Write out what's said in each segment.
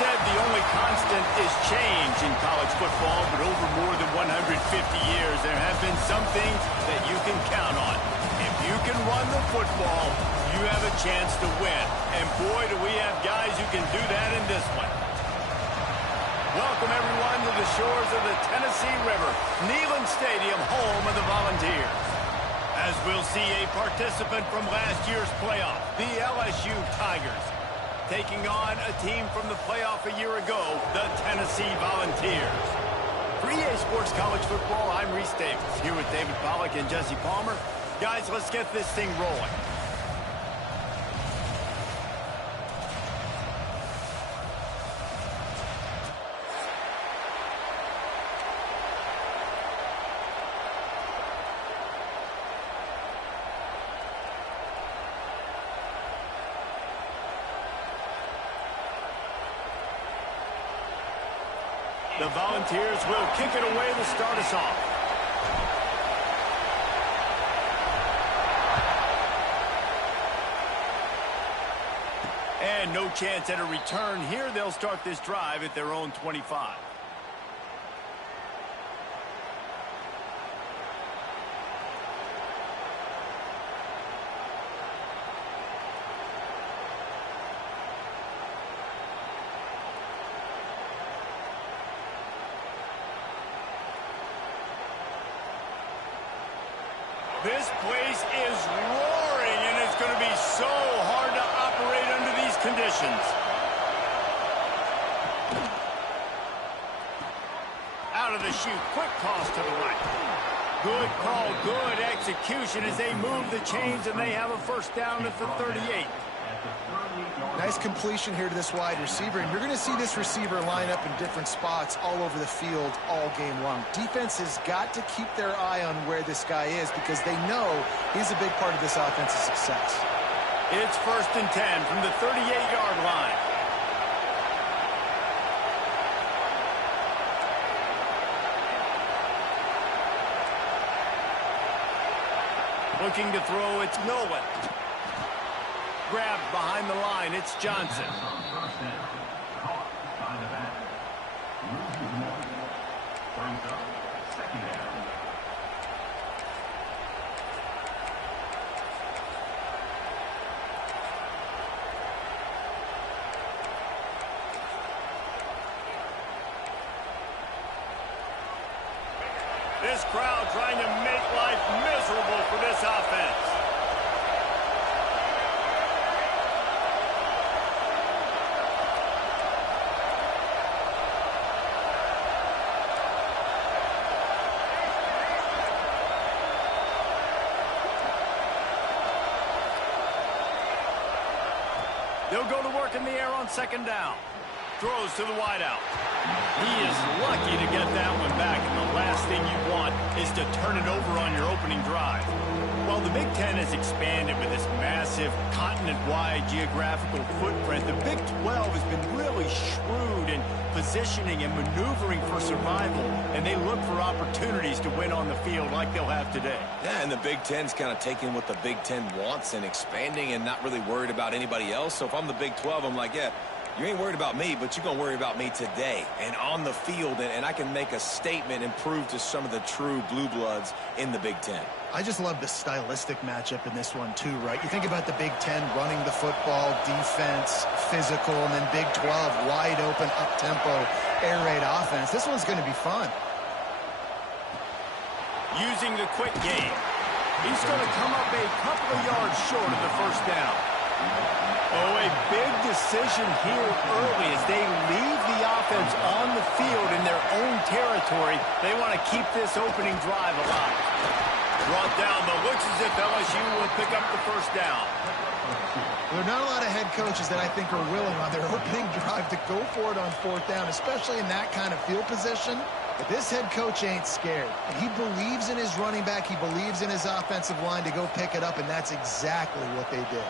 said the only constant is change in college football, but over more than 150 years, there have been some things that you can count on. If you can run the football, you have a chance to win. And boy, do we have guys who can do that in this one. Welcome, everyone, to the shores of the Tennessee River, Neyland Stadium, home of the Volunteers. As we'll see a participant from last year's playoff, the LSU Tigers, taking on a team from the playoff a year ago, the Tennessee Volunteers. For EA Sports College Football, I'm Reese Davis, here with David Pollack and Jesse Palmer. Guys, let's get this thing rolling. The Volunteers will kick it away to start us off. And no chance at a return here. They'll start this drive at their own 25. This place is roaring, and it's going to be so hard to operate under these conditions. Out of the chute, quick toss to the right. Good call, good execution as they move the chains, and they have a first down at the 38. Nice completion here to this wide receiver, and you're going to see this receiver line up in different spots all over the field all game long. Defense has got to keep their eye on where this guy is because they know he's a big part of this offense's success. It's 1st and 10 from the 38-yard line. Looking to throw, it's Nolan. Grabbed behind the line, it's Johnson. This crowd trying to make life miserable for this offense. They'll go to work in the air on 2nd down. Throws to the wideout. He is lucky to get that one back, and the last thing you want is to turn it over on your opening drive. While the Big Ten has expanded with this massive continent-wide geographical footprint, the Big 12 has been really shrewd in positioning and maneuvering for survival, and they look for opportunities to win on the field like they'll have today. Yeah, and the Big Ten's kind of taking what the Big Ten wants and expanding and not really worried about anybody else. So if I'm the Big 12, I'm like, yeah, you ain't worried about me, but you're going to worry about me today and on the field, and I can make a statement and prove to some of the true blue bloods in the Big Ten. I just love the stylistic matchup in this one, too, right? You think about the Big Ten running the football, defense, physical, and then Big 12, wide open, up-tempo, air raid offense. This one's going to be fun. Using the quick game. He's going to come up a couple of yards short of the first down. Oh, a big decision here early as they leave the offense on the field in their own territory. They want to keep this opening drive alive. Brought down, but looks as if LSU will pick up the first down. There are not a lot of head coaches that I think are willing on their opening drive to go for it on 4th down, especially in that kind of field position. But this head coach ain't scared. And he believes in his running back. He believes in his offensive line to go pick it up, and that's exactly what they did.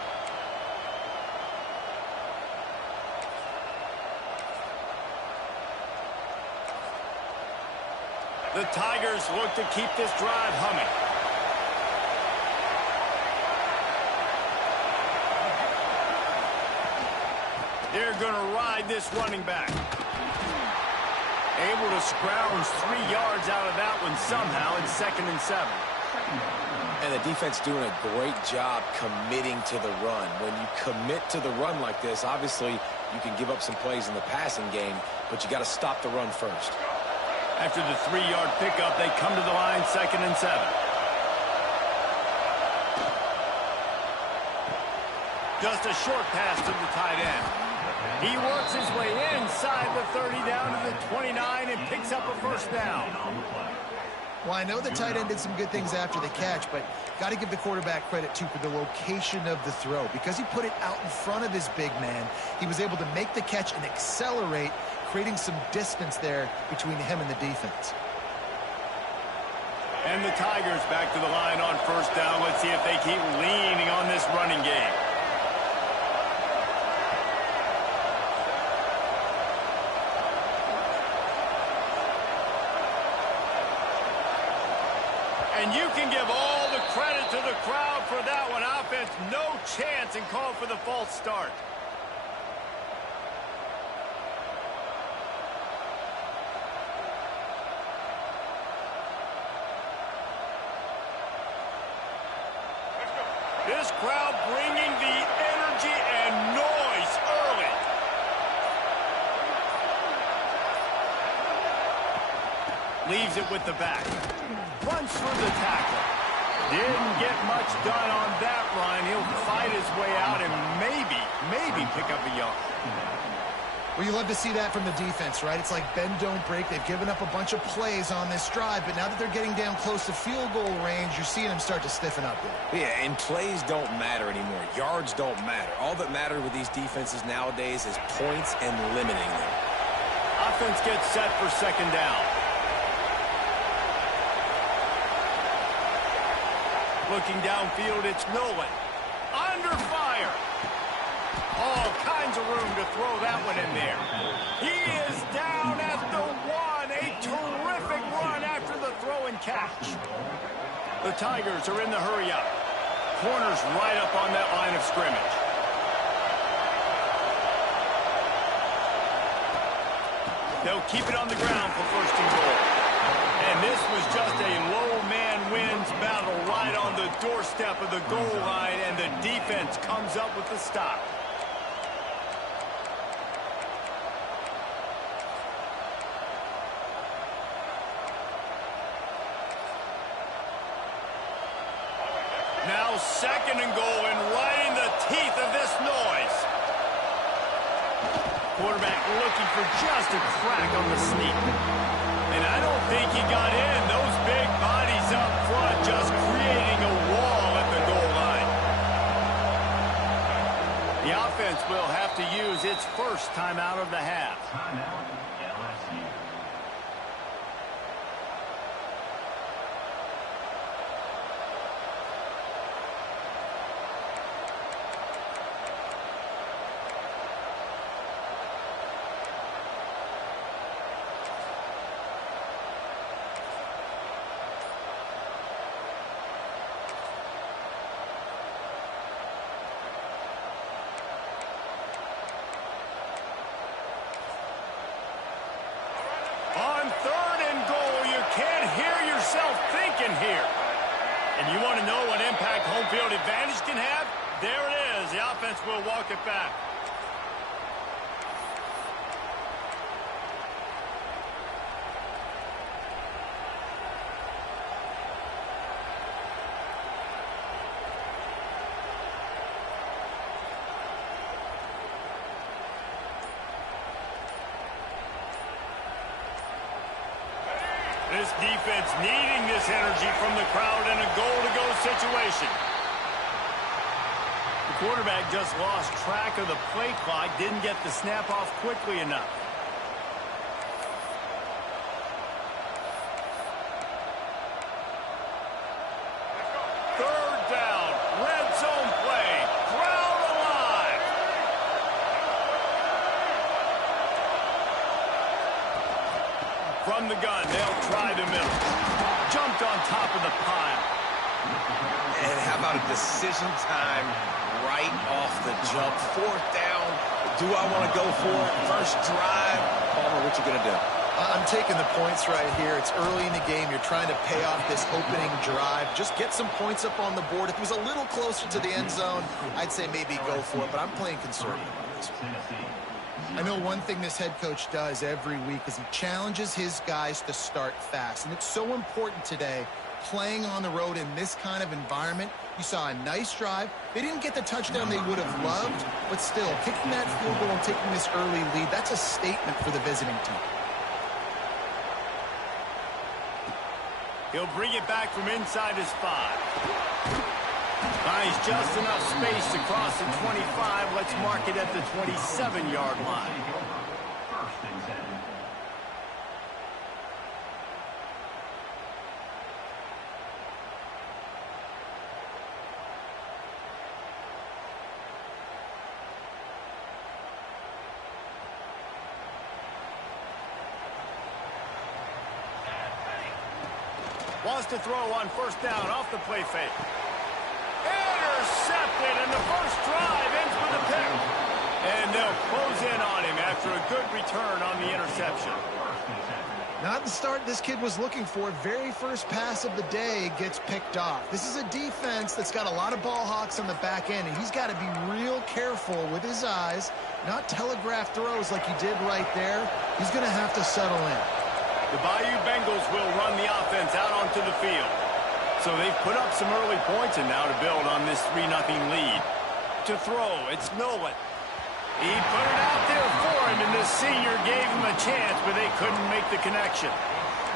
The Tigers look to keep this drive humming. They're going to ride this running back. Able to scrounge 3 yards out of that one somehow in 2nd and 7. And the defense doing a great job committing to the run. When you commit to the run like this, obviously you can give up some plays in the passing game, but you got to stop the run first. After the 3-yard pickup, they come to the line 2nd and 7. Just a short pass to the tight end. He works his way inside the 30 down to the 29 and picks up a 1st down. Well, I know the tight end did some good things after the catch, but got to give the quarterback credit, too, for the location of the throw. Because he put it out in front of his big man, he was able to make the catch and accelerate, creating some distance there between him and the defense. And the Tigers back to the line on 1st down. Let's see if they keep leaning on this running game. And you can give all the credit to the crowd for that one. Offense, no chance, and call for the false start. This crowd bringing the energy and noise early. Leaves it with the back. Runs through the tackle. Didn't get much done on that run. He'll fight his way out and maybe pick up a yard. Well, you love to see that from the defense, right? It's like bend, don't break. They've given up a bunch of plays on this drive, but now that they're getting down close to field goal range, you're seeing them start to stiffen up there. Yeah, and plays don't matter anymore. Yards don't matter. All that matters with these defenses nowadays is points and limiting them. Offense gets set for 2nd down. Looking downfield, it's Nolan. Under fire. All kinds of room to throw that one in there. He is down at the 1. A terrific run after the throw and catch. The Tigers are in the hurry up. Corners right up on that line of scrimmage. They'll keep it on the ground for 1st and goal. And this was just a low man wins battle right on the doorstep of the goal line, and the defense comes up with the stop. Now 2nd and goal, and right in the teeth of this noise. Quarterback looking for just a crack on the sneak. And I don't think he got in. Those big bodies up front just creating a wall at the goal line. The offense will have to use its 1st timeout of the half. On 3rd and goal, you can't hear yourself thinking here. And you want to know what impact home field advantage can have? There it is. The offense will walk it back. This defense needing this energy from the crowd in a goal-to-go situation. The quarterback just lost track of the play clock, didn't get the snap off quickly enough. Third down, red zone play, crowd alive. From the gun, they'll try the middle. Jumped on top of the pile. And how about a decision time right off the jump? 4th down, Do I want to go for it? First drive. Palmer, what you going to do? I'm taking the points right here. It's early in the game. You're trying to pay off this opening drive. Just get some points up on the board. If it was a little closer to the end zone, I'd say maybe go for it, but I'm playing conservative on this one. I know one thing this head coach does every week is he challenges his guys to start fast, and it's so important today playing on the road in this kind of environment. You saw a nice drive. They didn't get the touchdown they would have loved, but still, kicking that field goal and taking this early lead, that's a statement for the visiting team. He'll bring it back from inside his 5. Nice, just enough space to cross the 25. Let's mark it at the 27-yard line. Wants to throw on first down off the play fake. Intercepted, and the first drive ends with a pick. And they'll close in on him after a good return on the interception. Not the start this kid was looking for. Very first pass of the day gets picked off. This is a defense that's got a lot of ball hawks on the back end, and he's got to be real careful with his eyes, not telegraph throws like he did right there. He's going to have to settle in. The Bayou Bengals will run the offense out onto the field. So they've put up some early points and now to build on this 3-0 lead. To throw, it's Nolan. He put it out there for him, and the senior gave him a chance, but they couldn't make the connection.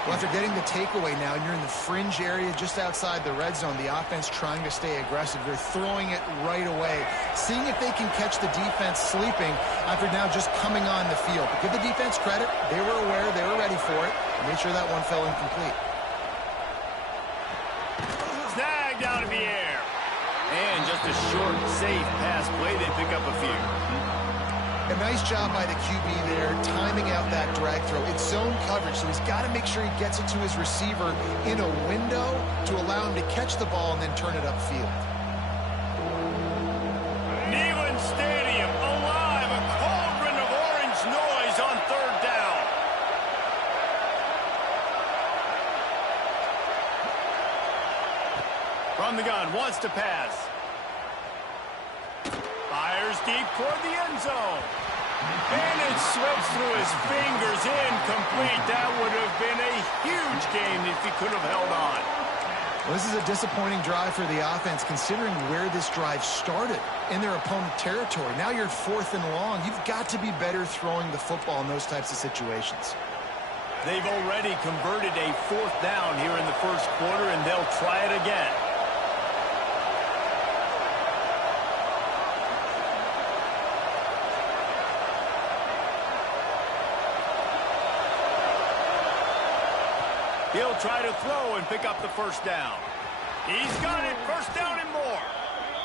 Well, after getting the takeaway now, and you're in the fringe area just outside the red zone, the offense trying to stay aggressive. They're throwing it right away, seeing if they can catch the defense sleeping after now just coming on the field. But give the defense credit. They were aware. They were ready for it. Made sure that one fell incomplete. Snagged out of the air. And just a short, safe pass play. They pick up a few. A nice job by the QB there, timing out that drag throw. It's zone coverage, so he's got to make sure he gets it to his receiver in a window to allow him to catch the ball and then turn it upfield. Neyland Stadium alive, a cauldron of orange noise on third down. From the gun, wants to pass. Fires deep toward the end zone. And it slips through his fingers, incomplete. That would have been a huge game if he could have held on. Well, this is a disappointing drive for the offense, considering where this drive started in their opponent territory. Now you're 4th and long. You've got to be better throwing the football in those types of situations. They've already converted a 4th down here in the first quarter, and they'll try it again. He'll try to throw and pick up the first down. He's got it, first down and more.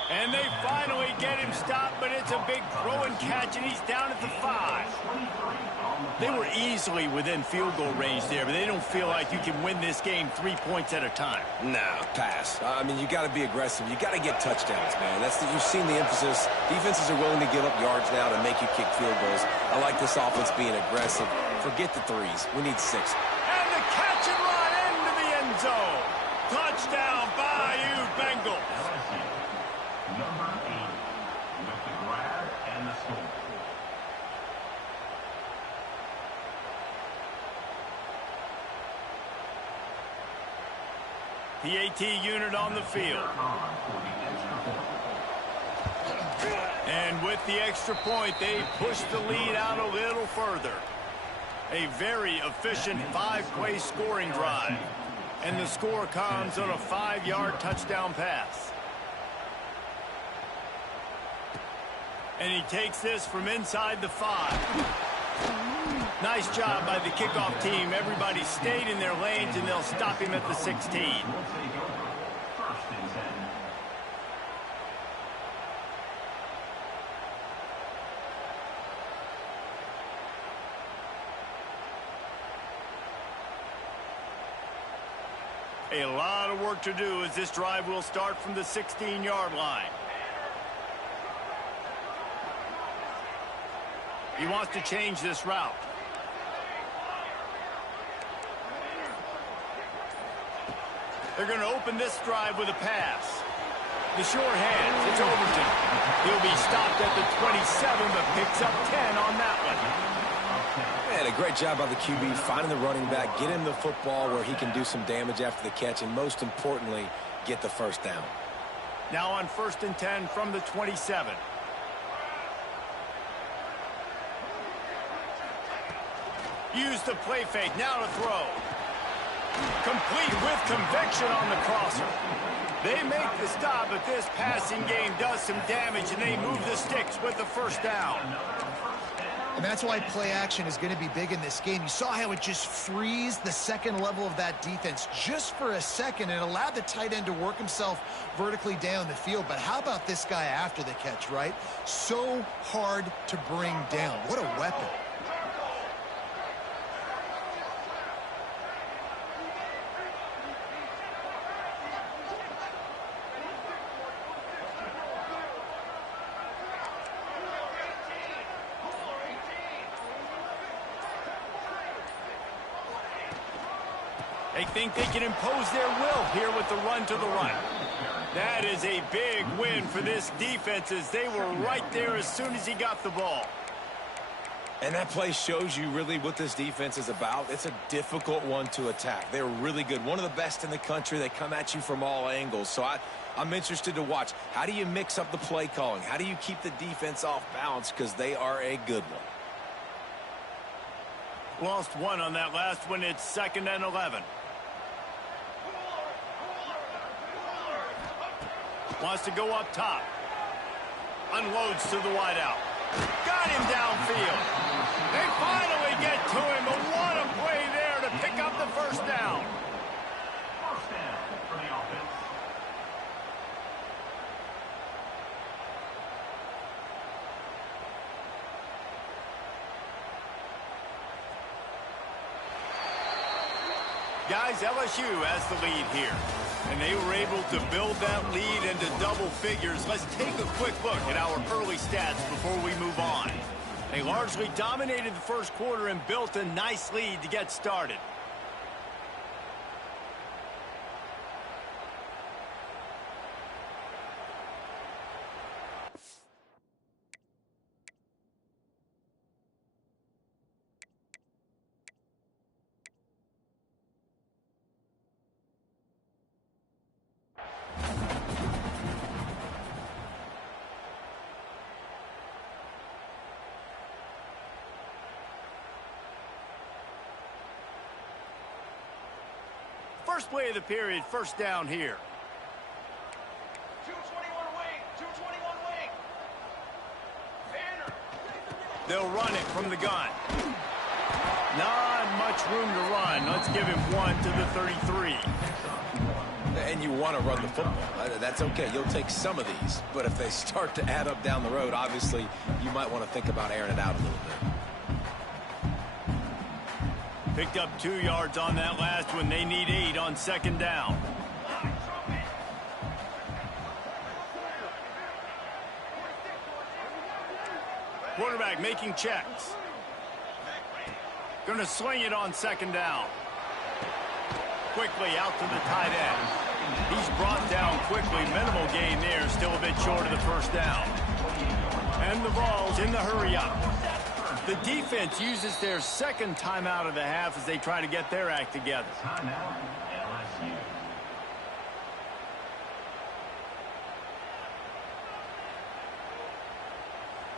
And they finally get him stopped, but it's a big throw and catch, and he's down at the 5. They were easily within field goal range there, but they don't feel like you can win this game 3 points at a time. Nah, pass. I mean, you got to be aggressive. You got to get touchdowns, man. You've seen the emphasis. Defenses are willing to give up yards now to make you kick field goals. I like this offense being aggressive. Forget the 3s. We need 6. And the catch and run into the end zone. Touchdown, Bayou Bengals. Number 8 with the grab and the score. PAT unit on the field. And with the extra point, they push the lead out a little further. A very efficient 5-play scoring drive. And the score comes on a 5-yard touchdown pass. And he takes this from inside the 5. Nice job by the kickoff team. Everybody stayed in their lanes, and they'll stop him at the 16. A lot of work to do as this drive will start from the 16-yard line. He wants to change this route. They're going to open this drive with a pass. The sure hands, it's Overton. He'll be stopped at the 27, but picks up 10 on that one. Man, a great job by the QB finding the running back, get him the football where he can do some damage after the catch, and most importantly, get the first down. Now on 1st and 10 from the 27. Use the play fake, now to throw. Complete with conviction on the crosser. They make the stop, but this passing game does some damage, and they move the sticks with the first down. And that's why play action is going to be big in this game. You saw how it just frees the second level of that defense just for a second and allowed the tight end to work himself vertically down the field. But how about this guy after the catch, right? So hard to bring down. What a weapon. They think they can impose their will here with the run to the right. That is a big win for this defense as they were right there as soon as he got the ball. And that play shows you really what this defense is about. It's a difficult one to attack. They're really good. One of the best in the country. They come at you from all angles. So I'm interested to watch. How do you mix up the play calling? How do you keep the defense off balance? Because they are a good one. Lost one on that last one. It's 2nd and 11. Wants to go up top. Unloads to the wideout. Got him downfield. They finally get to him, but what a play there to pick up the first down. First down for the offense. Guys, LSU has the lead here. And they were able to build that lead into double figures. Let's take a quick look at our early stats before we move on. They largely dominated the first quarter and built a nice lead to get started. First play of the period, first down here. 221 wing, 221 wing. Banner. They'll run it from the gun. Not much room to run. Let's give him one to the 33. And you want to run the football. That's okay. You'll take some of these. But if they start to add up down the road, obviously, you might want to think about airing it out a little bit. Picked up 2 yards on that last one. They need 8 on 2nd down. Quarterback making checks. Going to sling it on 2nd down. Quickly out to the tight end. He's brought down quickly. Minimal gain there. Still a bit short of the first down. And the ball's in the hurry up. The defense uses their second timeout of the half as they try to get their act together. Timeout, LSU.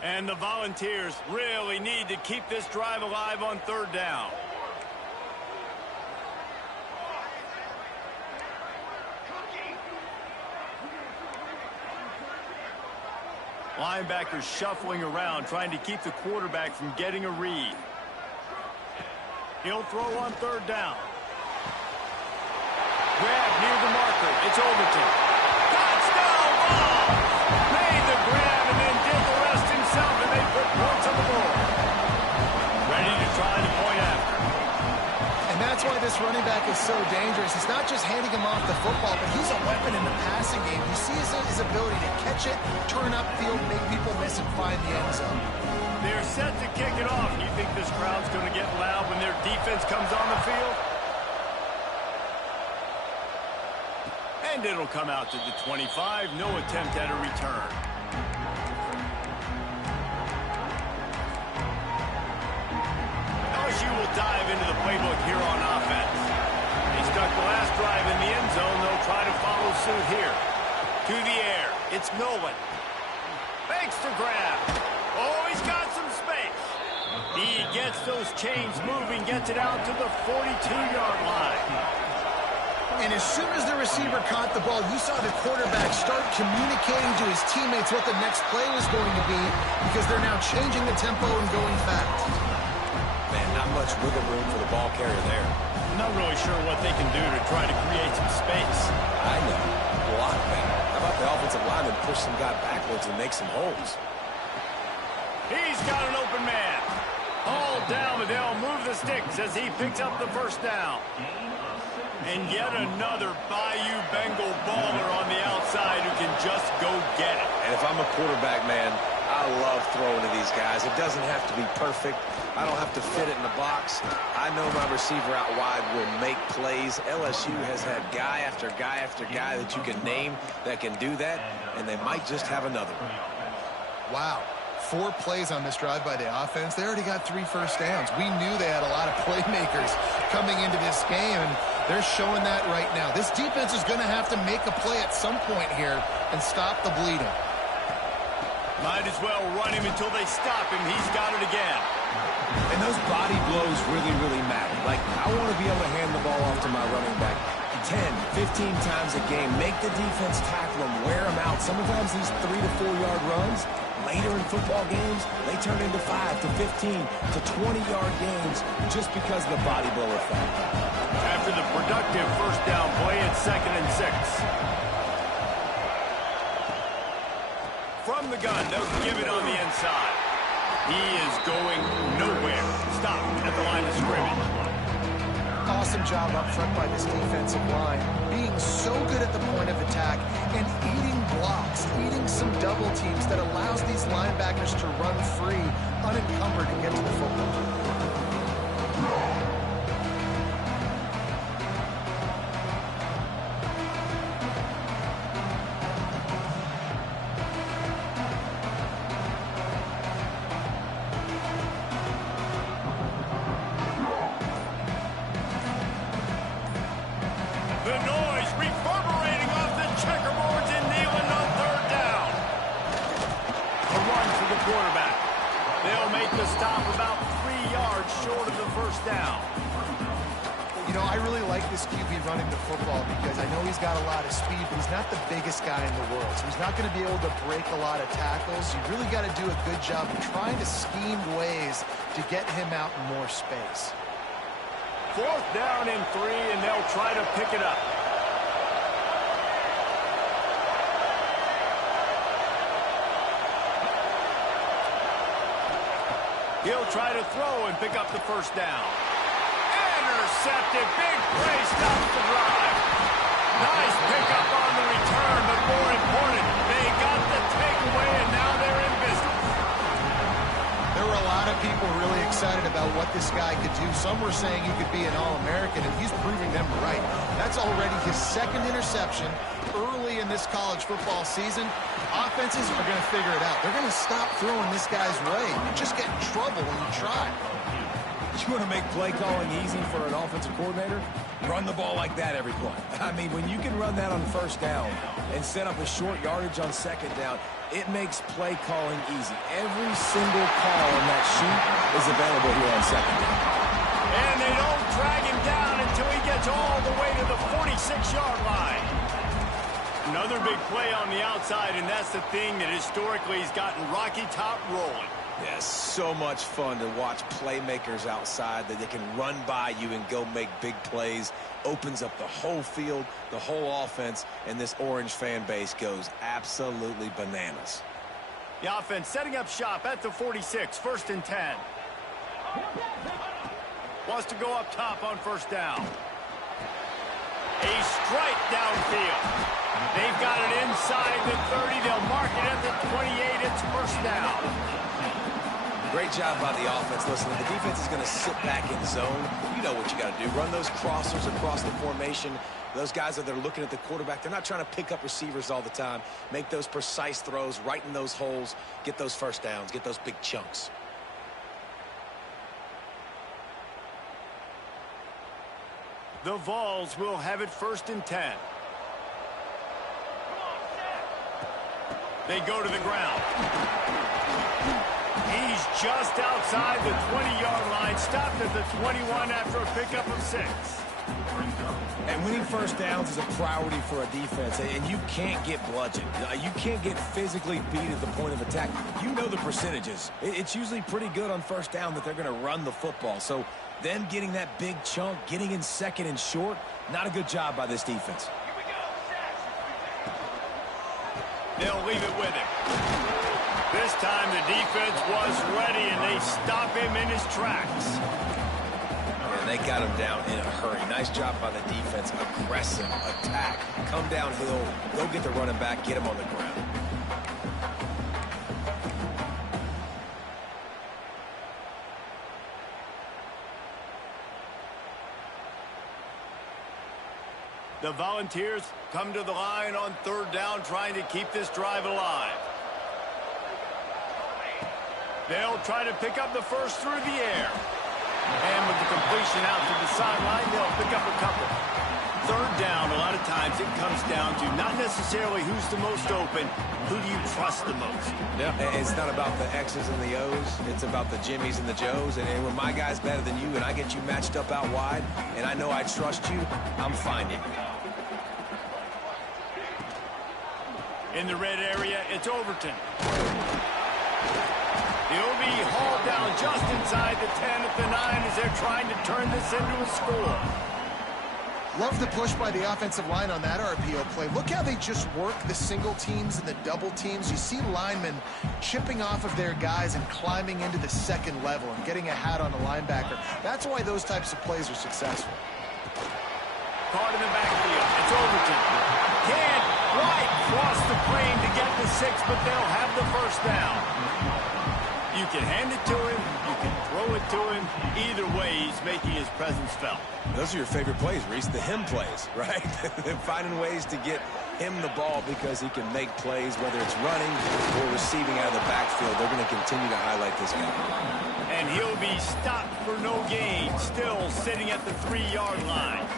And the Volunteers really need to keep this drive alive on 3rd down. Linebackers shuffling around, trying to keep the quarterback from getting a read. He'll throw on 3rd down. Grab near the marker. It's Overton. Touchdown ball! Made the grab and then did the rest himself, and they put points on the board. Ready to try the point after. And that's why this running back is so dangerous. It's not just handing him off the football, but he's a weapon in the passing game. You see his ability to catch it, turn upfield, make people miss, and find the end zone. They're set to kick it off. You think this crowd's going to get loud when their defense comes on the field? And it'll come out to the 25. No attempt at a return. LSU will dive into the playbook here on offense. They stuck the last drive in the end zone. They'll try to follow suit here. To the air. It's Nolan. Fakes to grab. Oh, he's got some space. He gets those chains moving, gets it out to the 42-yard line. And as soon as the receiver caught the ball, you saw the quarterback start communicating to his teammates what the next play was going to be because they're now changing the tempo and going fast. Man, not much wiggle room for the ball carrier there. I'm not really sure what they can do to try to create some space. I know. Block better. How about the offensive lineman push some guy backwards and make some holes? He's got an open man. All down, but they'll move the sticks as he picks up the first down. And yet another Bayou Bengal baller on the outside who can just go get it. And if I'm a quarterback, man, I love throwing to these guys. It doesn't have to be perfect. I don't have to fit it in the box. I know my receiver out wide will make plays. LSU has had guy after guy after guy that you can name that can do that, and they might just have another one. Wow. 4 plays on this drive by the offense. They already got 3 first downs. We knew they had a lot of playmakers coming into this game, and they're showing that right now. This defense is going to have to make a play at some point here and stop the bleeding. Might as well run him until they stop him. He's got it again. And those body blows really, really matter. Like, I want to be able to hand the ball off to my running back 10, 15 times a game. Make the defense tackle him, wear him out. Sometimes these 3 to 4 yard runs, later in football games, they turn into 5 to 15 to 20-yard games just because of the body blow effect. After the productive first down play, it's 2nd and 6. From the gun, they'll give it on the inside. He is going nowhere. Stop at the line of scrimmage. Awesome job up front by this defensive line, being so good at the point of attack and eating blocks, eating some double teams that allows these linebackers to run free, unencumbered, and get to the football. The noise reverberating off the checkerboards in Neyland on 3rd down. A run for the quarterback. They'll make the stop about 3 yards short of the first down. You know, I really like this QB running the football because I know he's got a lot of speed, but he's not the biggest guy in the world. So he's not going to be able to break a lot of tackles. You really got to do a good job of trying to scheme ways to get him out in more space. 4th down and 3, and they'll try to pick it up. He'll try to throw and pick up the first down. Intercepted. Big play stops the drive. Nice pickup on the return, but more important, they got the takeaway, and now they're in business. There were a lot of people really excited about what this guy could do. Some were saying he could be an All-American, and he's proving them right. That's already his 2nd interception early in this college football season. Offenses are going to figure it out. They're going to stop throwing this guy's way. You just get in trouble when you try. You want to make play calling easy for an offensive coordinator? Run the ball like that every play. I mean, when you can run that on 1st down and set up a short yardage on 2nd down, it makes play calling easy. Every single call on that sheet is available here on 2nd down. And they don't drag him down until he gets all the way to the 46-yard line. Another big play on the outside, and that's the thing that historically has gotten Rocky Top rolling. Yeah, so much fun to watch playmakers outside that they can run by you and go make big plays. Opens up the whole field, the whole offense, and this Orange fan base goes absolutely bananas. The offense setting up shop at the 46, 1st and 10. Wants to go up top on 1st down. A strike downfield. They've got it inside the 30. They'll mark it at the 28. It's 1st down. Great job by the offense. Listen, if the defense is going to sit back in zone, you know what you got to do. Run those crossers across the formation. Those guys that are looking at the quarterback, they're not trying to pick up receivers all the time. Make those precise throws, right in those holes, get those first downs, get those big chunks. The Vols will have it 1st and 10. They go to the ground. He's just outside the 20-yard line, stopped at the 21 after a pickup of 6. And winning first downs is a priority for a defense, and you can't get bludgeoned. You can't get physically beat at the point of attack. You know the percentages. It's usually pretty good on first down that they're going to run the football. So them getting that big chunk, getting in 2nd and short, not a good job by this defense. They'll leave it with him. This time the defense was ready, and they stop him in his tracks. And they got him down in a hurry. Nice job by the defense. Aggressive attack. Come downhill. Go get the running back. Get him on the ground. The Volunteers come to the line on 3rd down, trying to keep this drive alive. They'll try to pick up the first through the air. And with the completion out to the sideline, they'll pick up a couple. 3rd down, a lot of times it comes down to not necessarily who's the most open, who do you trust the most? Yeah, it's not about the X's and the O's. It's about the Jimmys and the Joes. And when my guy's better than you and I get you matched up out wide, and I know I trust you, I'm finding you. In the red area, it's Overton. He'll be hauled down just inside the 10 at the 9 as they're trying to turn this into a score. Love the push by the offensive line on that RPO play. Look how they just work the single teams and the double teams. You see linemen chipping off of their guys and climbing into the 2nd level and getting a hat on a linebacker. That's why those types of plays are successful. Caught in the backfield. It's Overton. Can't quite cross the plane to get the 6, but they'll have the first down. You can hand it to him. You can throw it to him. Either way, he's making his presence felt. Those are your favorite plays, Reese, the him plays, right? Finding ways to get him the ball because he can make plays, whether it's running or receiving out of the backfield. They're going to continue to highlight this guy. And he'll be stopped for no gain, still sitting at the 3-yard line.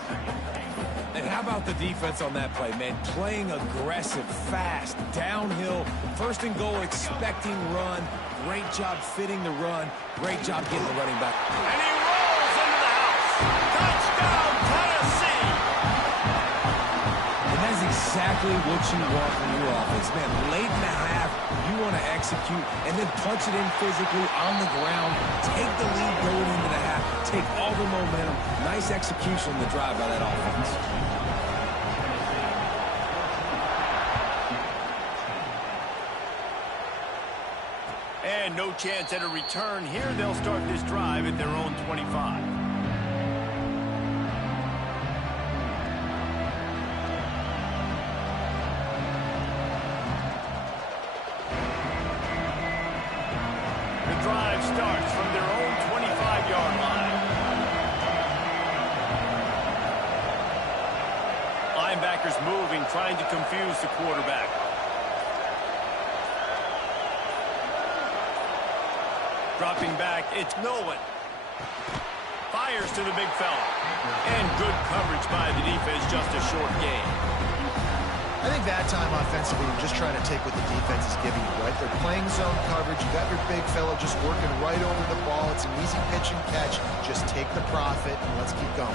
And how about the defense on that play, man? Playing aggressive, fast, downhill, 1st and goal, expecting run. Great job fitting the run. Great job getting the running back. And he rolls into the house. Touchdown, Tennessee! And that's exactly what you want from your offense, man. Late in the half, you want to execute and then punch it in physically on the ground. Take the lead going into the half. Take all the momentum. Nice execution in the drive by that offense. And no chance at a return here. They'll start this drive at their own 25. The drive starts from their own 25-yard line. Linebackers moving, trying to confuse the quarterback. Dropping back, it's Nolan. Fires to the big fella. And good coverage by the defense, just a short gain. I think that time offensively, you're just trying to take what the defense is giving you, right? They're playing zone coverage. You got your big fella just working right over the ball. It's an easy pitch and catch. Just take the profit and let's keep going.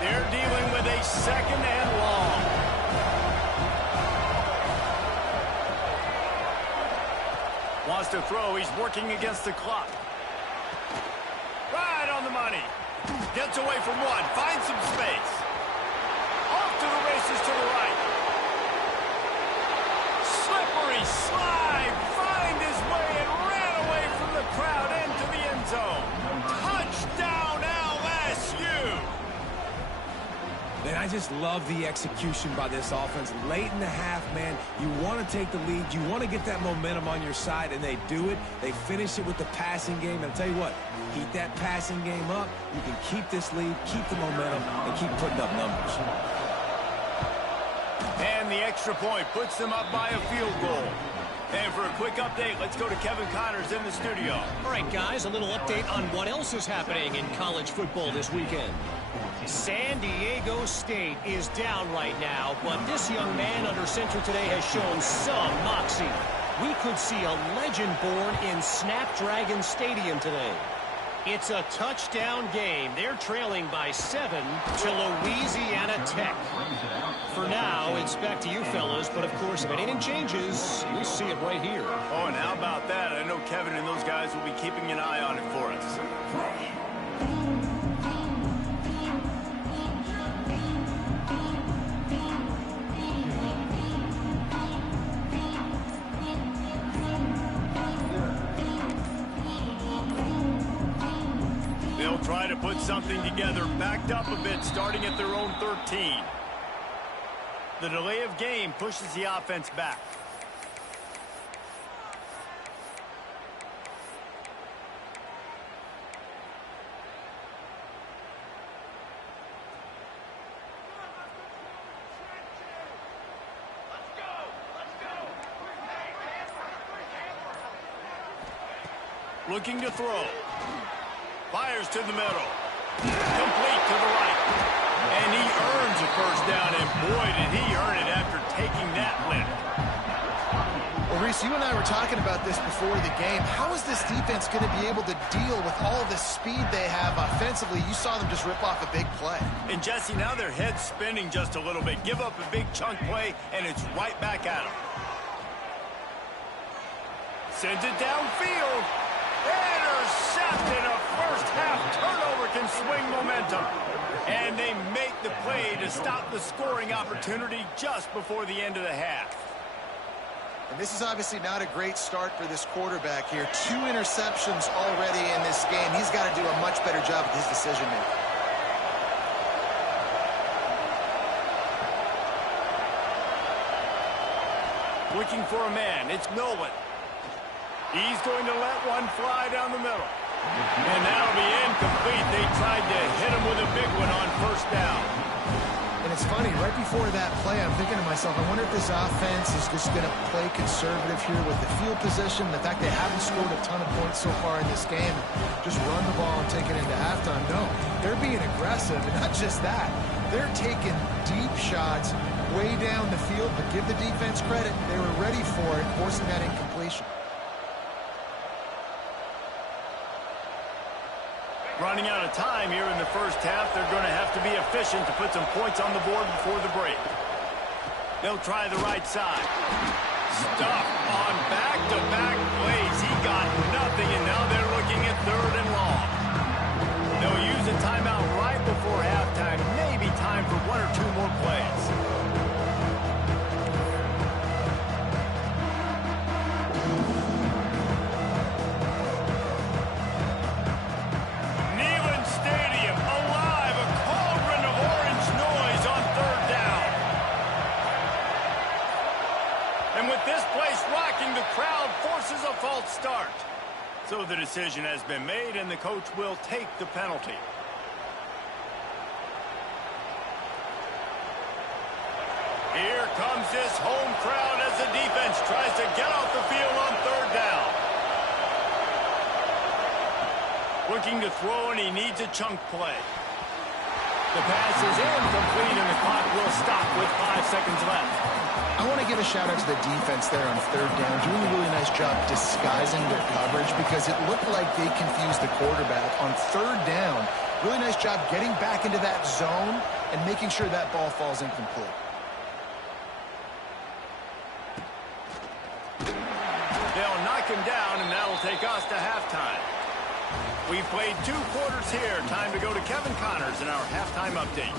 They're dealing with a 2nd and long. Wants to throw. He's working against the clock. Right on the money. Gets away from one. Finds some space. Off to the races to the right. Slippery slide. Find his way and ran away from the crowd into the end zone. Touchdown LSU. Man, I just love the execution by this offense. Late in the half, man, you want to take the lead. You want to get that momentum on your side, and they do it. They finish it with the passing game. And I'll tell you what, keep that passing game up. You can keep this lead, keep the momentum, and keep putting up numbers. And the extra point puts them up by a field goal. And for a quick update, let's go to Kevin Connors in the studio. All right, guys, a little update on what else is happening in college football this weekend. San Diego State is down right now, but this young man under center today has shown some moxie. We could see a legend born in Snapdragon Stadium today. It's a touchdown game. They're trailing by 7 to Louisiana Tech. For now, it's back to you fellas, but of course, if anything changes, you'll see it right here. Oh, and how about that? I know Kevin and those guys will be keeping an eye on it for us. They'll try to put something together, backed up a bit, starting at their own 13. The delay of game pushes the offense back. Looking to throw. Fires to the middle. Complete to the right. And he earns a first down, and boy, did he earn it after taking that lift. Well, Reese, you and I were talking about this before the game. How is this defense going to be able to deal with all the speed they have offensively? You saw them just rip off a big play. And, Jesse, now their head's spinning just a little bit. Give up a big chunk play, and it's right back at them. Sends it downfield. Intercepted. A first-half turnover can swing momentum. And they make the play to stop the scoring opportunity just before the end of the half. And this is obviously not a great start for this quarterback here. 2 interceptions already in this game. He's got to do a much better job with his decision-making. Looking for a man. It's Nolan. He's going to let one fly down the middle. And that'll be incomplete. They tried to hit him with a big one on first down. And it's funny, right before that play, I'm thinking to myself, I wonder if this offense is just going to play conservative here with the field position, the fact they haven't scored a ton of points so far in this game, just run the ball and take it into halftime. No, they're being aggressive, and not just that. They're taking deep shots way down the field, but give the defense credit. They were ready for it, forcing that incompletion. Running out of time here in the first half. They're going to have to be efficient to put some points on the board before the break. They'll try the right side. Stuff on back-to-back plays. He got nothing, and now they're looking at 3rd and long. They'll use a timeout right before halftime. Maybe time for 1 or 2 more plays. The crowd forces a false start. So the decision has been made, and the coach will take the penalty. Here comes this home crowd as the defense tries to get off the field on 3rd down. Looking to throw, and he needs a chunk play. The pass is incomplete, and the clock will stop with 5 seconds left. I want to give a shout-out to the defense there on 3rd down, doing a really nice job disguising their coverage because it looked like they confused the quarterback on 3rd down. Really nice job getting back into that zone and making sure that ball falls incomplete. They'll knock him down, and that'll take us to halftime. We've played 2 quarters here. Time to go to Kevin Connors in our halftime update.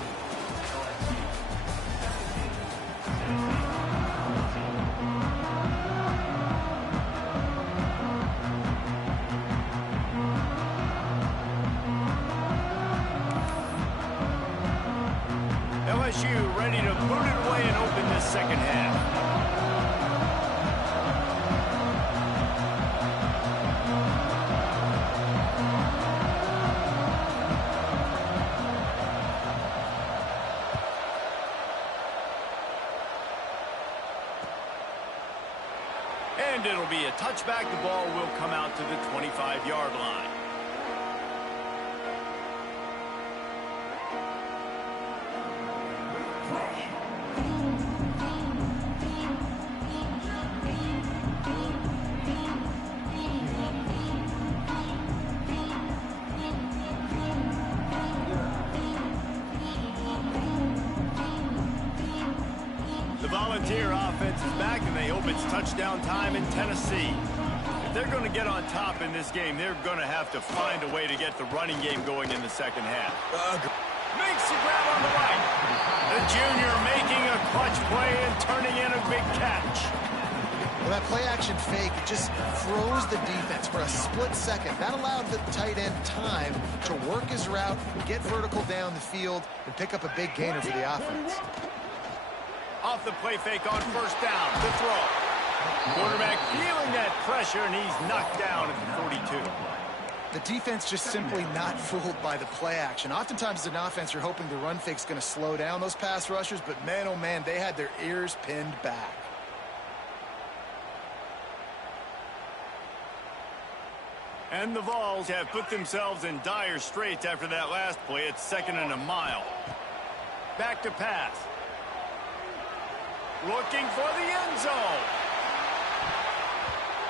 LSU ready to boot it away and open this second half. And it'll be a touchback. The ball will come out to the 25-yard line. The Volunteer offense is back, and they hope it's touchdown time in Tennessee. If they're going to get on top in this game, they're going to have to find a way to get the running game going in the second half. Makes the grab on the right. The junior making a clutch play and turning in a big catch. Well, that play-action fake just froze the defense for a split second. That allowed the tight end time to work his route, get vertical down the field, and pick up a big gainer for the offense. Off the play fake on first down, the throw. Quarterback feeling that pressure, and he's knocked down at the 42. The defense just simply not fooled by the play action. Oftentimes as an offense, you're hoping the run fake's going to slow down those pass rushers, but man, oh man, they had their ears pinned back. And the Vols have put themselves in dire straits after that last play. It's 2nd and a mile. Back to pass. Looking for the end zone.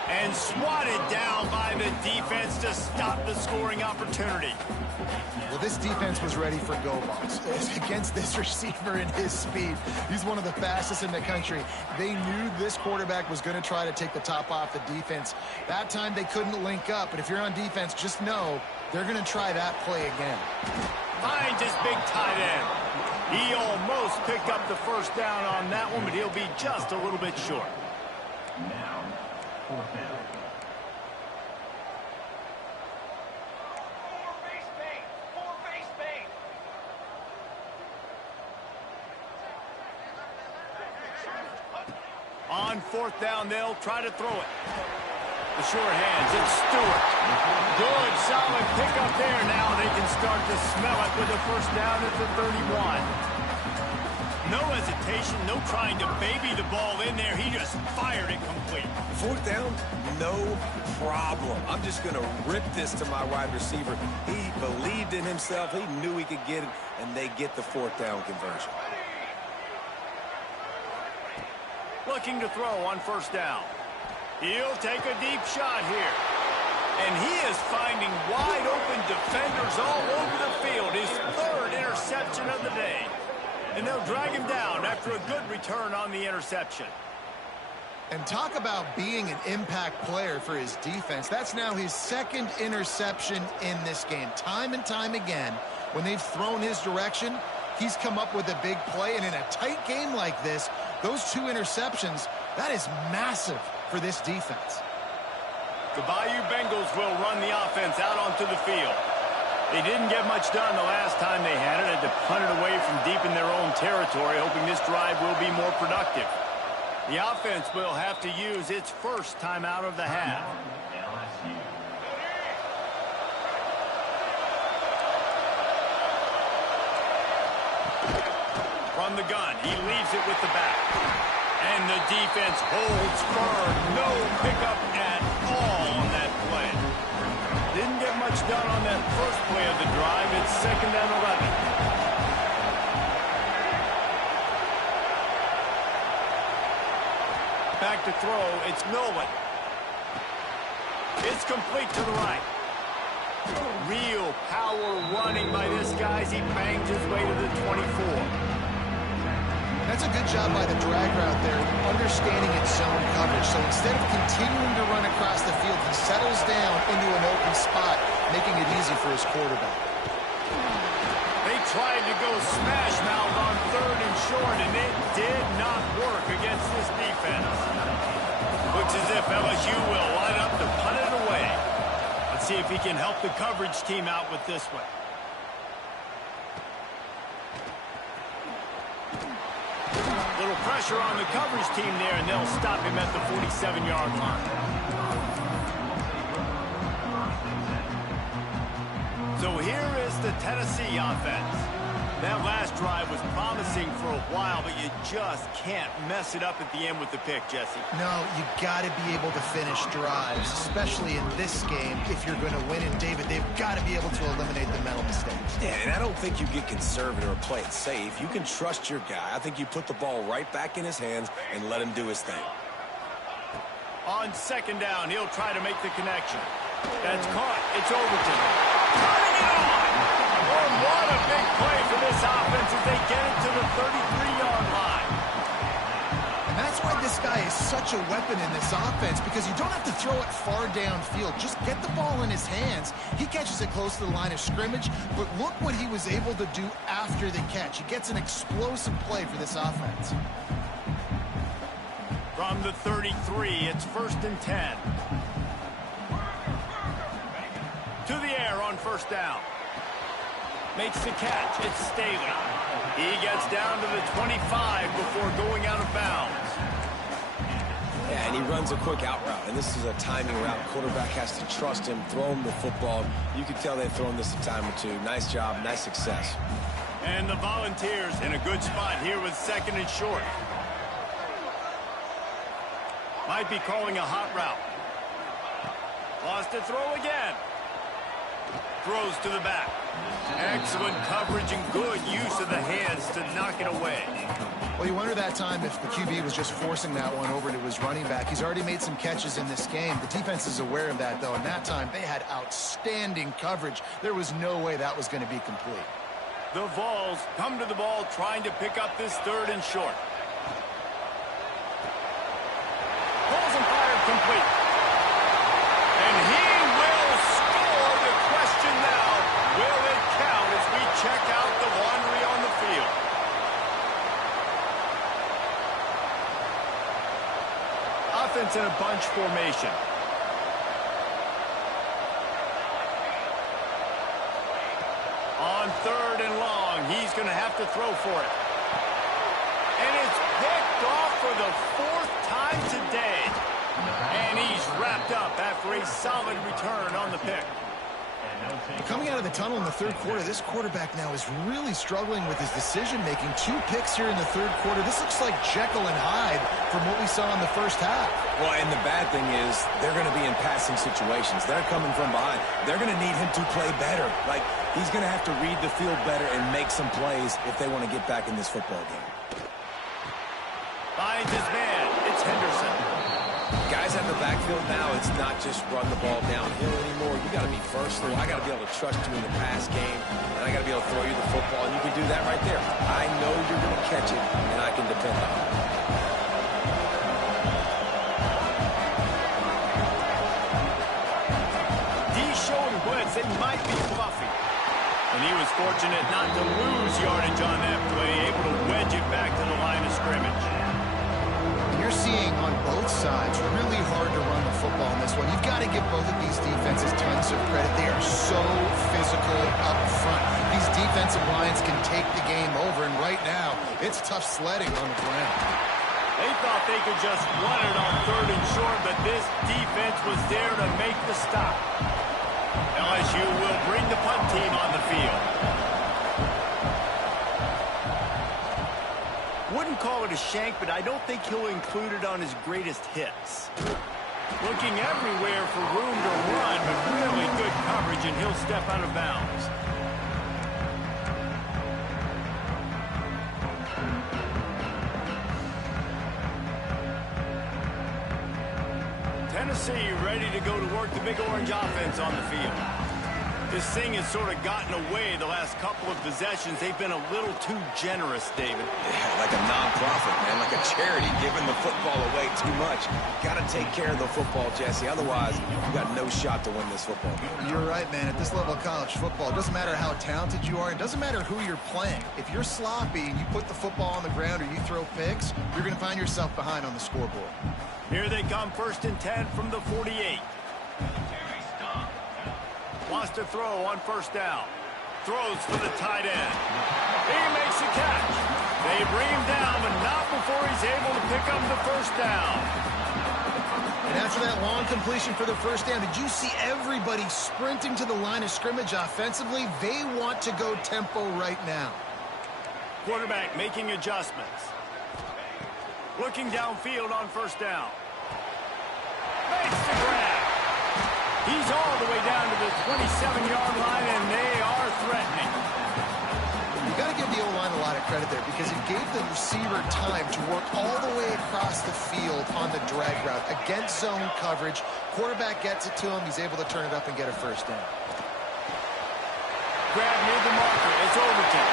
And swatted down by the defense to stop the scoring opportunity. Well, this defense was ready for go balls. Against this receiver and his speed, he's one of the fastest in the country. They knew this quarterback was going to try to take the top off the defense. That time they couldn't link up, but if you're on defense, just know they're going to try that play again. Finds his big tight end. He almost picked up the first down on that one, but he'll be just a little bit short. Now, 4th down. On 4th down, they'll try to throw it. The short hands, it's Stewart. Good, solid pickup there. Now they can start to smell it with a first down at the 31. No hesitation, no trying to baby the ball in there. He just fired it complete. 4th down, no problem. I'm just going to rip this to my wide receiver. He believed in himself. He knew he could get it, and they get the 4th down conversion. Looking to throw on first down. He'll take a deep shot here. And he is finding wide open defenders all over the field. His 3rd interception of the day. And they'll drag him down after a good return on the interception. And talk about being an impact player for his defense. That's now his 2nd interception in this game. Time and time again, when they've thrown his direction, he's come up with a big play. And in a tight game like this, those 2 interceptions, that is massive for this defense. The Bayou Bengals will run the offense out onto the field. They didn't get much done the last time they had it. Had to punt it away from deep in their own territory, hoping this drive will be more productive. The offense will have to use its first timeout of the half. From the gun, he leaves it with the back. And the defense holds firm. No pickup at all on that play. Didn't get much done on that first play of the drive. It's 2nd and 11. Back to throw. It's Nolan. It's complete to the right. Real power running by this guy as he bangs his way to the 24. That's a good job by the drag route there, understanding its zone coverage. So instead of continuing to run across the field, he settles down into an open spot, making it easy for his quarterback. They tried to go smash mouth on 3rd and short, and it did not work against this defense. Looks as if LSU will line up to punt it away. Let's see if he can help the coverage team out with this one. little pressure on the coverage team there, and they'll stop him at the 47-yard line. So here is the Tennessee offense. That last drive was promising for a while, but you just can't mess it up at the end with the pick, Jesse. No, you got to be able to finish drives, especially in this game. If you're going to win, and David, they've got to be able to eliminate the mental mistakes. Yeah, and I don't think you get conservative or play it safe. You can trust your guy. I think you put the ball right back in his hands and let him do his thing. On second down, he'll try to make the connection. That's caught. It's Overton. Turning it on! Oh, what a big play for this offense as they get it to the 33-yard line. And that's why this guy is such a weapon in this offense, because you don't have to throw it far downfield. Just get the ball in his hands. He catches it close to the line of scrimmage, but look what he was able to do after the catch. He gets an explosive play for this offense. From the 33, it's 1st and 10. To the air on first down. Makes the catch. It's Staley. He gets down to the 25 before going out of bounds. Yeah, and he runs a quick out route, and this is a timing route. Quarterback has to trust him, throw him the football. You can tell they've thrown this a time or two. Nice job, nice success. And the Volunteers in a good spot here with 2nd and short. Might be calling a hot route. Lost to throw again. Throws to the back. Excellent coverage and good use of the hands to knock it away. Well, you wonder that time if the QB was just forcing that one over to his running back. He's already made some catches in this game. The defense is aware of that, though, and that time they had outstanding coverage. There was no way that was going to be complete. The Vols come to the ball trying to pick up this 3rd and short. Pulls and fired complete. And he will score. The question now, will it count as we check out the laundry on the field? Offense in a bunch formation. On 3rd and long, he's going to have to throw for it. And it's picked off for the 4th time today. And he's wrapped up after a solid return on the pick. Coming out of the tunnel in the 3rd quarter, this quarterback now is really struggling with his decision-making. 2 picks here in the 3rd quarter. This looks like Jekyll and Hyde from what we saw in the first half. Well, and the bad thing is they're going to be in passing situations. They're coming from behind. They're going to need him to play better. Like, he's going to have to read the field better and make some plays if they want to get back in this football game. Finds his man. It's Henderson. Guys at the backfield now, it's not just run the ball downhill anymore. You got to be versatile. I got to be able to trust you in the pass game, and I got to be able to throw you the football, and you can do that right there. I know you're going to catch it, and I can depend on it. D showing blitz. They might be bluffing. And he was fortunate not to lose yardage on that play, able to wedge it back to the line of scrimmage. You're seeing on both sides really hard to run the football in this one. You've got to give both of these defenses tons of credit. They are so physical up front. These defensive lines can take the game over, and right now, it's tough sledding on the ground. They thought they could just run it on 3rd and short, but this defense was there to make the stop. LSU will bring the punt team on the field. Wouldn't call it a shank, but I don't think he'll include it on his greatest hits. Looking everywhere for room to run, but really good coverage, and he'll step out of bounds. Tennessee ready to go to work the Big Orange offense on the field. This thing has sort of gotten away the last couple of possessions. They've been a little too generous, David. Yeah, like a nonprofit, man, like a charity, giving the football away too much. Got to take care of the football, Jesse. Otherwise, you got no shot to win this football game. You're right, man. At this level of college football, it doesn't matter how talented you are. It doesn't matter who you're playing. If you're sloppy and you put the football on the ground or you throw picks, you're going to find yourself behind on the scoreboard. Here they come, 1st and 10 from the 48. Wants to throw on 1st down. Throws for the tight end. He makes the catch. They bring him down, but not before he's able to pick up the first down. And after that long completion for the first down, did you see everybody sprinting to the line of scrimmage offensively? They want to go tempo right now. Quarterback making adjustments. Looking downfield on first down. Makes the grab. He's all the way down to the 27-yard line, and they are threatening. You got to give the O-line a lot of credit there because it gave the receiver time to work all the way across the field on the drag route against zone coverage. Quarterback gets it to him. He's able to turn it up and get a first down. Grab near the marker. It's Overton.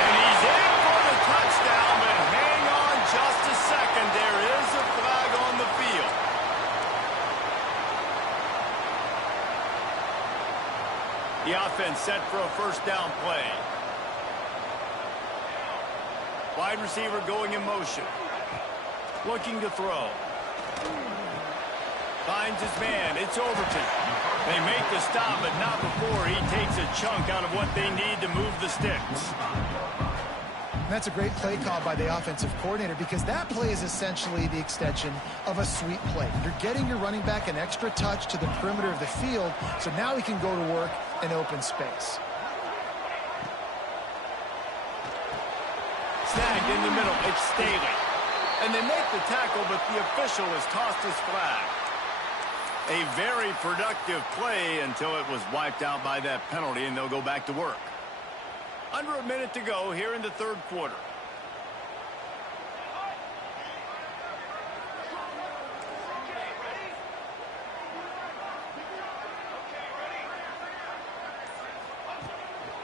And he's in for the touchdown, but hang on just a second. There is a flag on the field. The offense set for a first down play. Wide receiver going in motion. Looking to throw. Finds his man. It's Overton. They make the stop, but not before he takes a chunk out of what they need to move the sticks. And that's a great play call by the offensive coordinator because that play is essentially the extension of a sweep play. You're getting your running back an extra touch to the perimeter of the field, so now he can go to work in open space. Snagged in the middle. It's Staley. And they make the tackle, but the official has tossed his flag. A very productive play until it was wiped out by that penalty, and they'll go back to work. Under a minute to go here in the third quarter.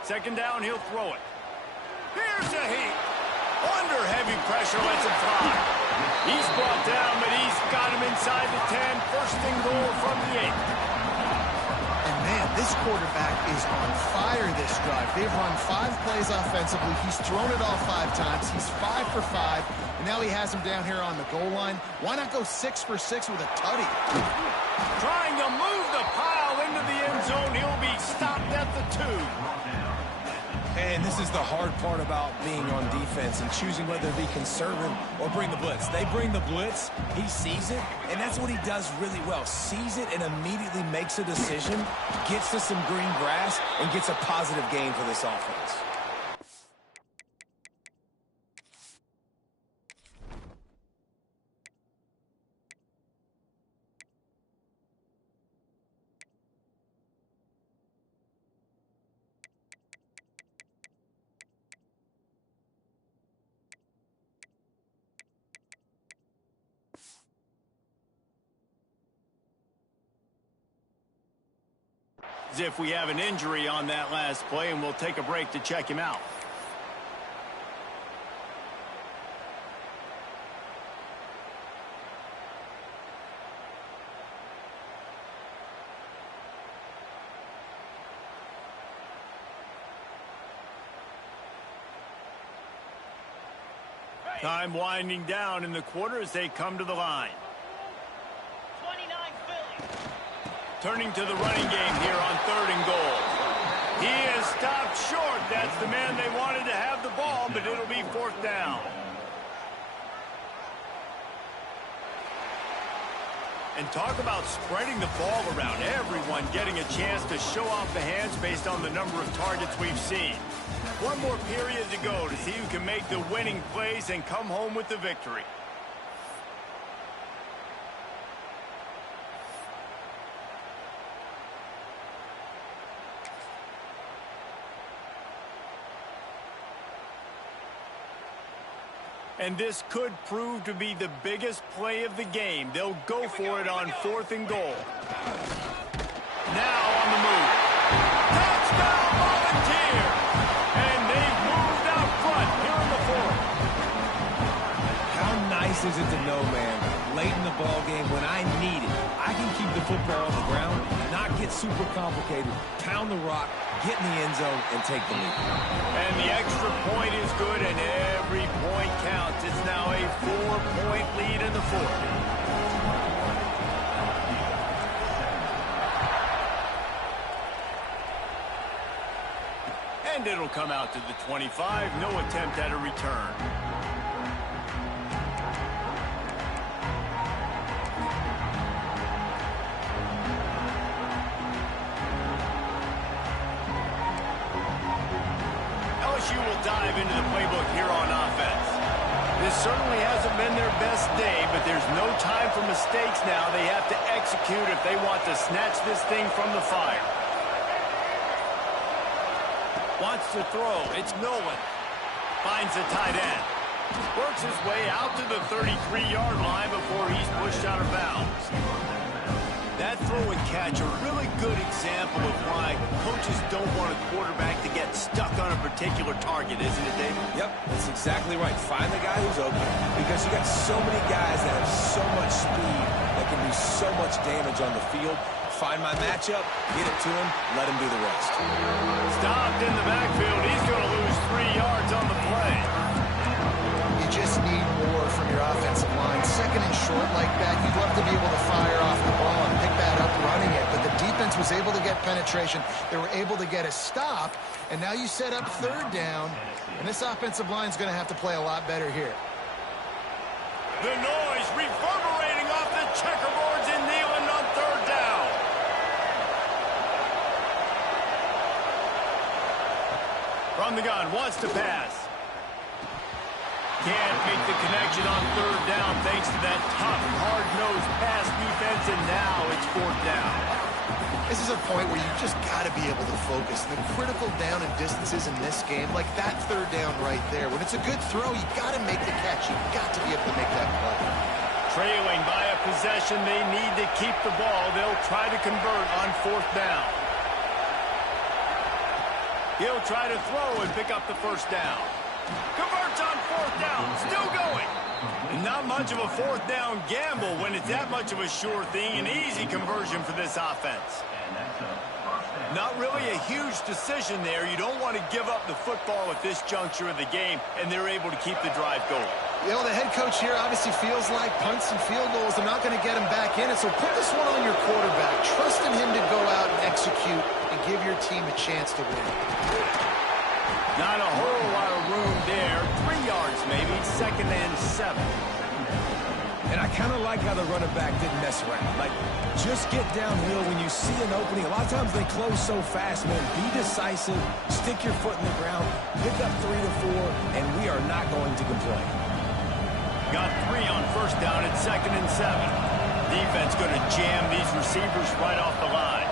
Second down, he'll throw it. Here's a heat. Under heavy pressure, lets him fly. He's brought down, but he's got him inside the 10. First and goal from the 8. And man, this quarterback is on fire this drive. They've run 5 plays offensively. He's thrown it all 5 times. He's 5 for 5. And now he has him down here on the goal line. Why not go 6 for 6 with a tutty? Trying to move the pile into the end zone. He'll be stopped at the 2. And this is the hard part about being on defense and choosing whether to be conservative or bring the blitz. They bring the blitz, he sees it, and that's what he does really well. Sees it and immediately makes a decision, gets to some green grass, and gets a positive gain for this offense. As if we have an injury on that last play, and we'll take a break to check him out. Time winding down in the quarter as they come to the line. Turning to the running game here on 3rd and goal. He is stopped short. That's the man they wanted to have the ball, but it'll be 4th down. And talk about spreading the ball around. Everyone getting a chance to show off the hands based on the number of targets we've seen. One more period to go to see who can make the winning plays and come home with the victory. And this could prove to be the biggest play of the game. They'll go for it on 4th and goal. Now on the move. Touchdown Volunteer! And they've moved out front here in the 4th. How nice is it to know, man, late in the ball game when I need it, I can keep the football on the ground, not get super complicated, pound the rock, get in the end zone, and take the lead. And the extra point is good, and every point counts. It's now a 4-point lead in the 4th. And And it'll come out to the 25. No attempt at a return. LSU will dive into the playbook here on offense. This certainly hasn't been their best day, but there's no time for mistakes now. They have to execute if they want to snatch this thing from the fire. Wants to throw. It's Nolan. Finds the tight end. Works his way out to the 33-yard line before he's pushed out of bounds. That throw and catch, a really good example of why coaches don't want a quarterback to get stuck on a particular target, isn't it, David? Yep, that's exactly right. Find the guy who's open, because you got so many guys that have so much speed that can do so much damage on the field. Find my matchup, get it to him, let him do the rest. Stopped in the backfield. He's going to lose 3 yards on the play. You just need more from your offensive line. Second and short like that, you'd love to be able to fire off the ball and pick that up running it. But the defense was able to get penetration. They were able to get a stop. And now you set up third down. And this offensive line is going to have to play a lot better here. The noise reverberating off the checkerboards in Neyland on third down. From the gun, wants to pass. Can't make the connection on third down thanks to that tough, hard-nosed pass defense, and now it's fourth down. This is a point where you just got to be able to focus. The critical down and distances in this game, like that third down right there. When it's a good throw, you got to make the catch. You got to be able to make that play. Trailing by a possession, they need to keep the ball. They'll try to convert on fourth down. He'll try to throw and pick up the first down. Converts on fourth down. Still going. Not much of a fourth down gamble when it's that much of a sure thing. An easy conversion for this offense. Not really a huge decision there. You don't want to give up the football at this juncture of the game, and they're able to keep the drive going. You know, the head coach here obviously feels like punts and field goals are not going to get him back in it, so put this one on your quarterback. Trust in him to go out and execute and give your team a chance to win. Not a whole lot of room there. 3 yards maybe, second and 7. And I kind of like how the running back didn't mess around. Like, just get downhill when you see an opening. A lot of times they close so fast, man. Be decisive, stick your foot in the ground, pick up 3 to 4, and we are not going to complain. Got 3 on first down at second and 7. Defense going to jam these receivers right off the line.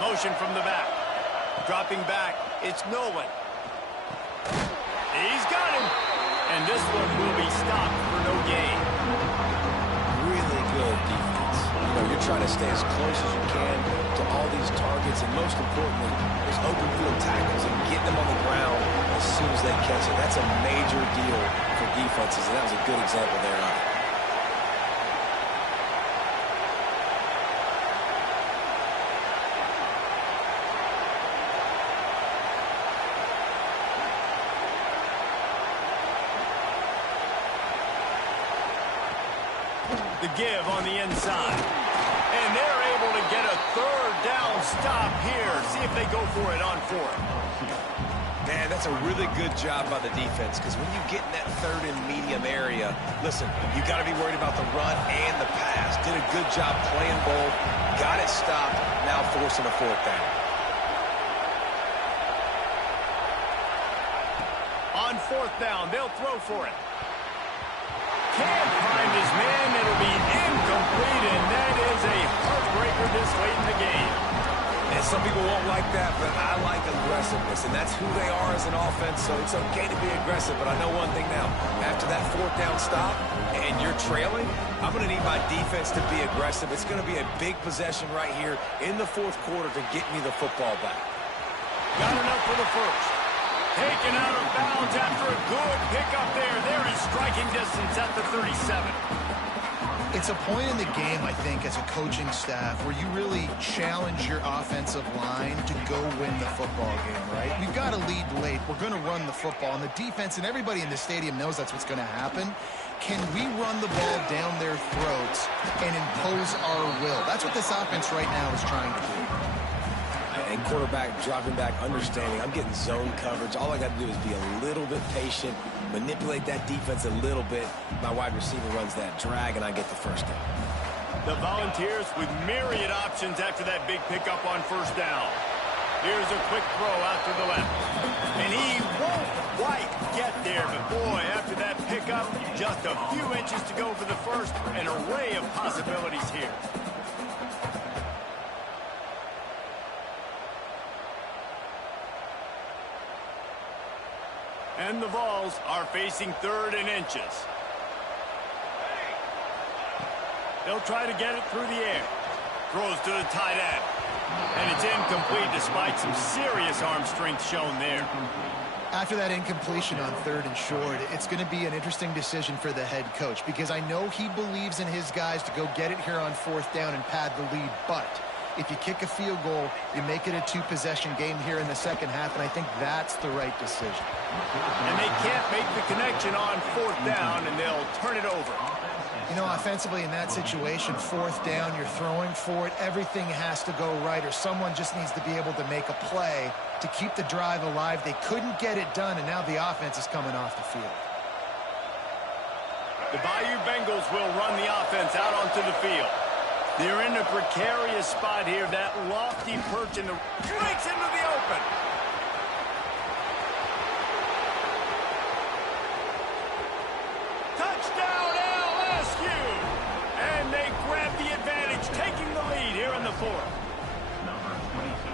Motion from the back. Dropping back, it's Nolan. He's got him. And this one will be stopped for no gain. Really good defense. You know, you're trying to stay as close as you can to all these targets, and most importantly, those open field tackles and getting them on the ground as soon as they catch it. That's a major deal for defenses, and that was a good example there of it. The give on the inside. And they're able to get a third down stop here. See if they go for it on fourth. Man, that's a really good job by the defense, because when you get in that third and medium area, listen, you got to be worried about the run and the pass. Did a good job playing both. Got it stopped. Now forcing a fourth down. On fourth down, they'll throw for it. Can't find his man. It'll be incomplete, and that is a heartbreaker this late in the game. And some people won't like that, but I like aggressiveness, and that's who they are as an offense, so it's okay to be aggressive. But I know one thing now. After that fourth down stop and you're trailing, I'm going to need my defense to be aggressive. It's going to be a big possession right here in the fourth quarter to get me the football back. Got enough for the first. Taken out of bounds after a good pickup there. They're in striking distance at the 37. It's a point in the game, I think, as a coaching staff where you really challenge your offensive line to go win the football game, right? We've got to lead late. We're going to run the football. And the defense and everybody in the stadium knows that's what's going to happen. Can we run the ball down their throats and impose our will? That's what this offense right now is trying to do. And quarterback dropping back, understanding I'm getting zone coverage. All I got to do is be a little bit patient, manipulate that defense a little bit. My wide receiver runs that drag, and I get the first down. The Volunteers with myriad options after that big pickup on first down. Here's a quick throw out to the left. And he won't quite get there, but boy, after that pickup, just a few inches to go for the first. An array of possibilities here. And the Vols are facing 3rd and inches. They'll try to get it through the air. Throws to the tight end. And it's incomplete despite some serious arm strength shown there. After that incompletion on 3rd and short, it's going to be an interesting decision for the head coach because I know he believes in his guys to go get it here on 4th down and pad the lead, but if you kick a field goal, you make it a 2-possession game here in the second half, and I think that's the right decision. And they can't make the connection on 4th down, and they'll turn it over. You know, offensively in that situation, 4th down, you're throwing for it, everything has to go right, or someone just needs to be able to make a play to keep the drive alive. They couldn't get it done, and now the offense is coming off the field. The Bayou Bengals will run the offense out onto the field. They're in a precarious spot here. That lofty perch in the breaks into the open. Touchdown LSU! And they grab the advantage, taking the lead here in the 4th.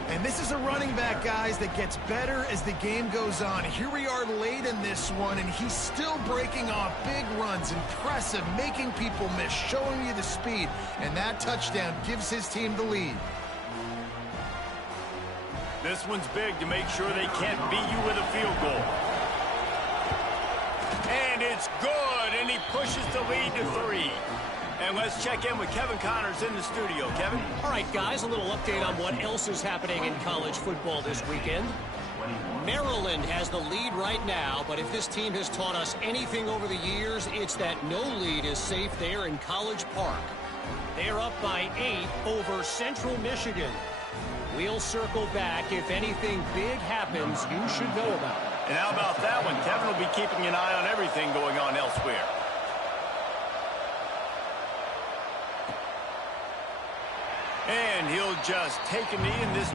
And this is a running back, guys, that gets better as the game goes on. Here we are late in this one, and he's still breaking off big runs. Impressive, making people miss, showing you the speed. And that touchdown gives his team the lead. This one's big to make sure they can't beat you with a field goal. And it's good, and he pushes the lead to 3. And let's check in with Kevin Connors in the studio. Kevin? All right, guys, a little update on what else is happening in college football this weekend. Maryland has the lead right now, but if this team has taught us anything over the years, it's that no lead is safe there in College Park. They're up by 8 over Central Michigan. We'll circle back. If anything big happens, you should know about it. And how about that one? Kevin will be keeping an eye on everything going on elsewhere. And he'll just take a knee in this.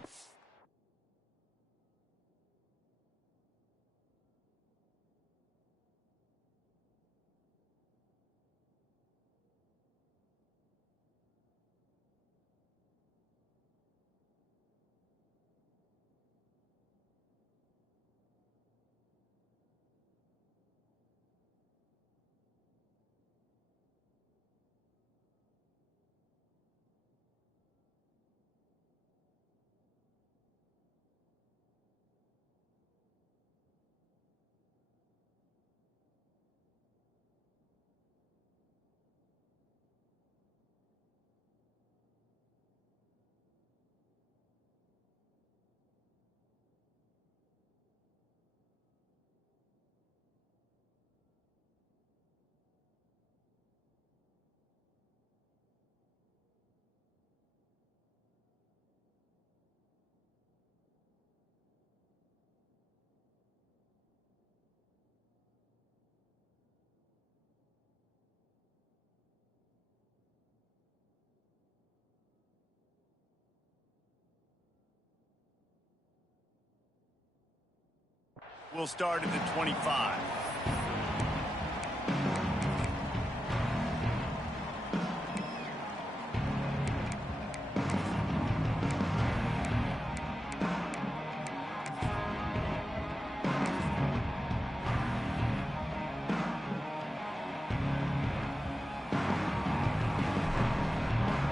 We'll start at the 25.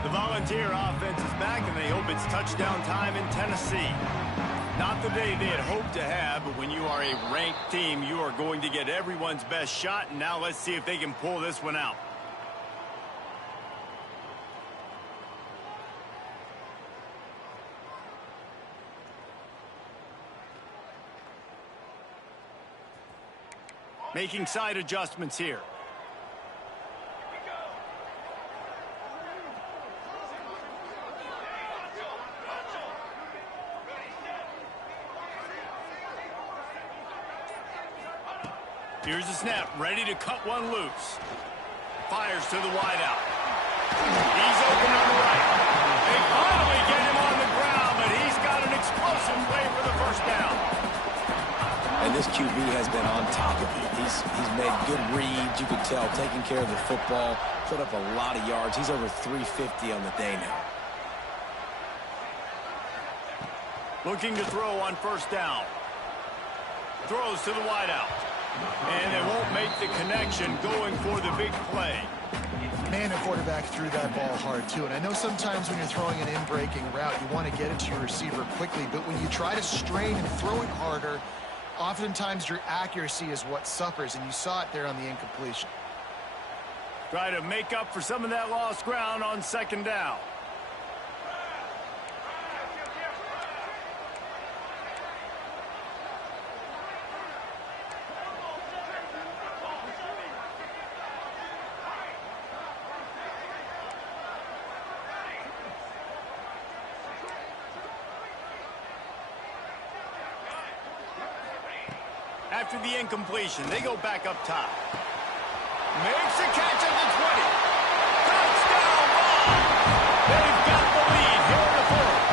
The Volunteer offense is back, and they hope it's touchdown time in Tennessee. Not the day they had hoped to have, but when you are a ranked team, you are going to get everyone's best shot, and now let's see if they can pull this one out. Making side adjustments here. Here's the snap, ready to cut one loose. Fires to the wideout. He's open on the right. They finally get him on the ground, but he's got an explosive play for the first down. And this QB has been on top of it. He's made good reads, you could tell, taking care of the football, put up a lot of yards. He's over 350 on the day now. Looking to throw on first down. Throws to the wideout. And they won't make the connection going for the big play. Man, the quarterback threw that ball hard, too. And I know sometimes when you're throwing an in-breaking route, you want to get it to your receiver quickly. But when you try to strain and throw it harder, oftentimes your accuracy is what suffers. And you saw it there on the incompletion. Try to make up for some of that lost ground on second down. After the incompletion, they go back up top. Makes a catch at the 20. Touchdown ball! They've got the lead here in the fourth.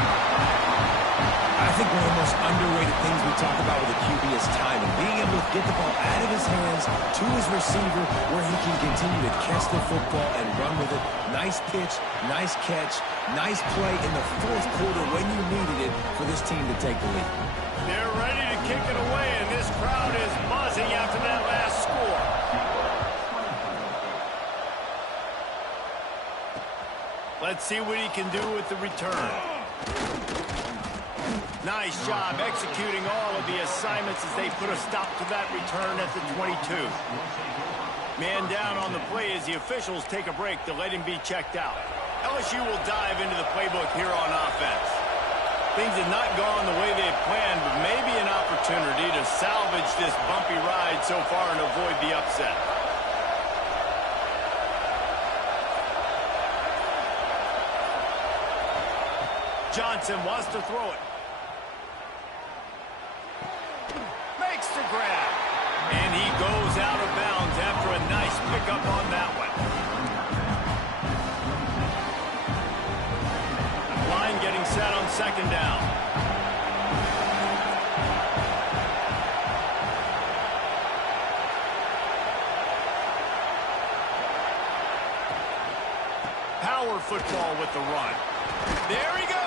I think one of the most underrated things we talk about with a QB is timing. Being able to get the ball out of his hands to his receiver where he can continue to catch the football and run with it. Nice pitch, nice catch, nice play in the fourth quarter when you needed it for this team to take the lead. They're ready to kick it away, and this crowd is buzzing after that last score. Let's see what he can do with the return. Nice job executing all of the assignments as they put a stop to that return at the 22. Man down on the play as the officials take a break to let him be checked out. LSU will dive into the playbook here on offense. Things have not gone the way they had planned, but maybe an opportunity to salvage this bumpy ride so far and avoid the upset. Johnson wants to throw it. Makes the grab. And he goes out of bounds after a nice pickup on that one. Line getting set on second down. Power football with the run. There he goes.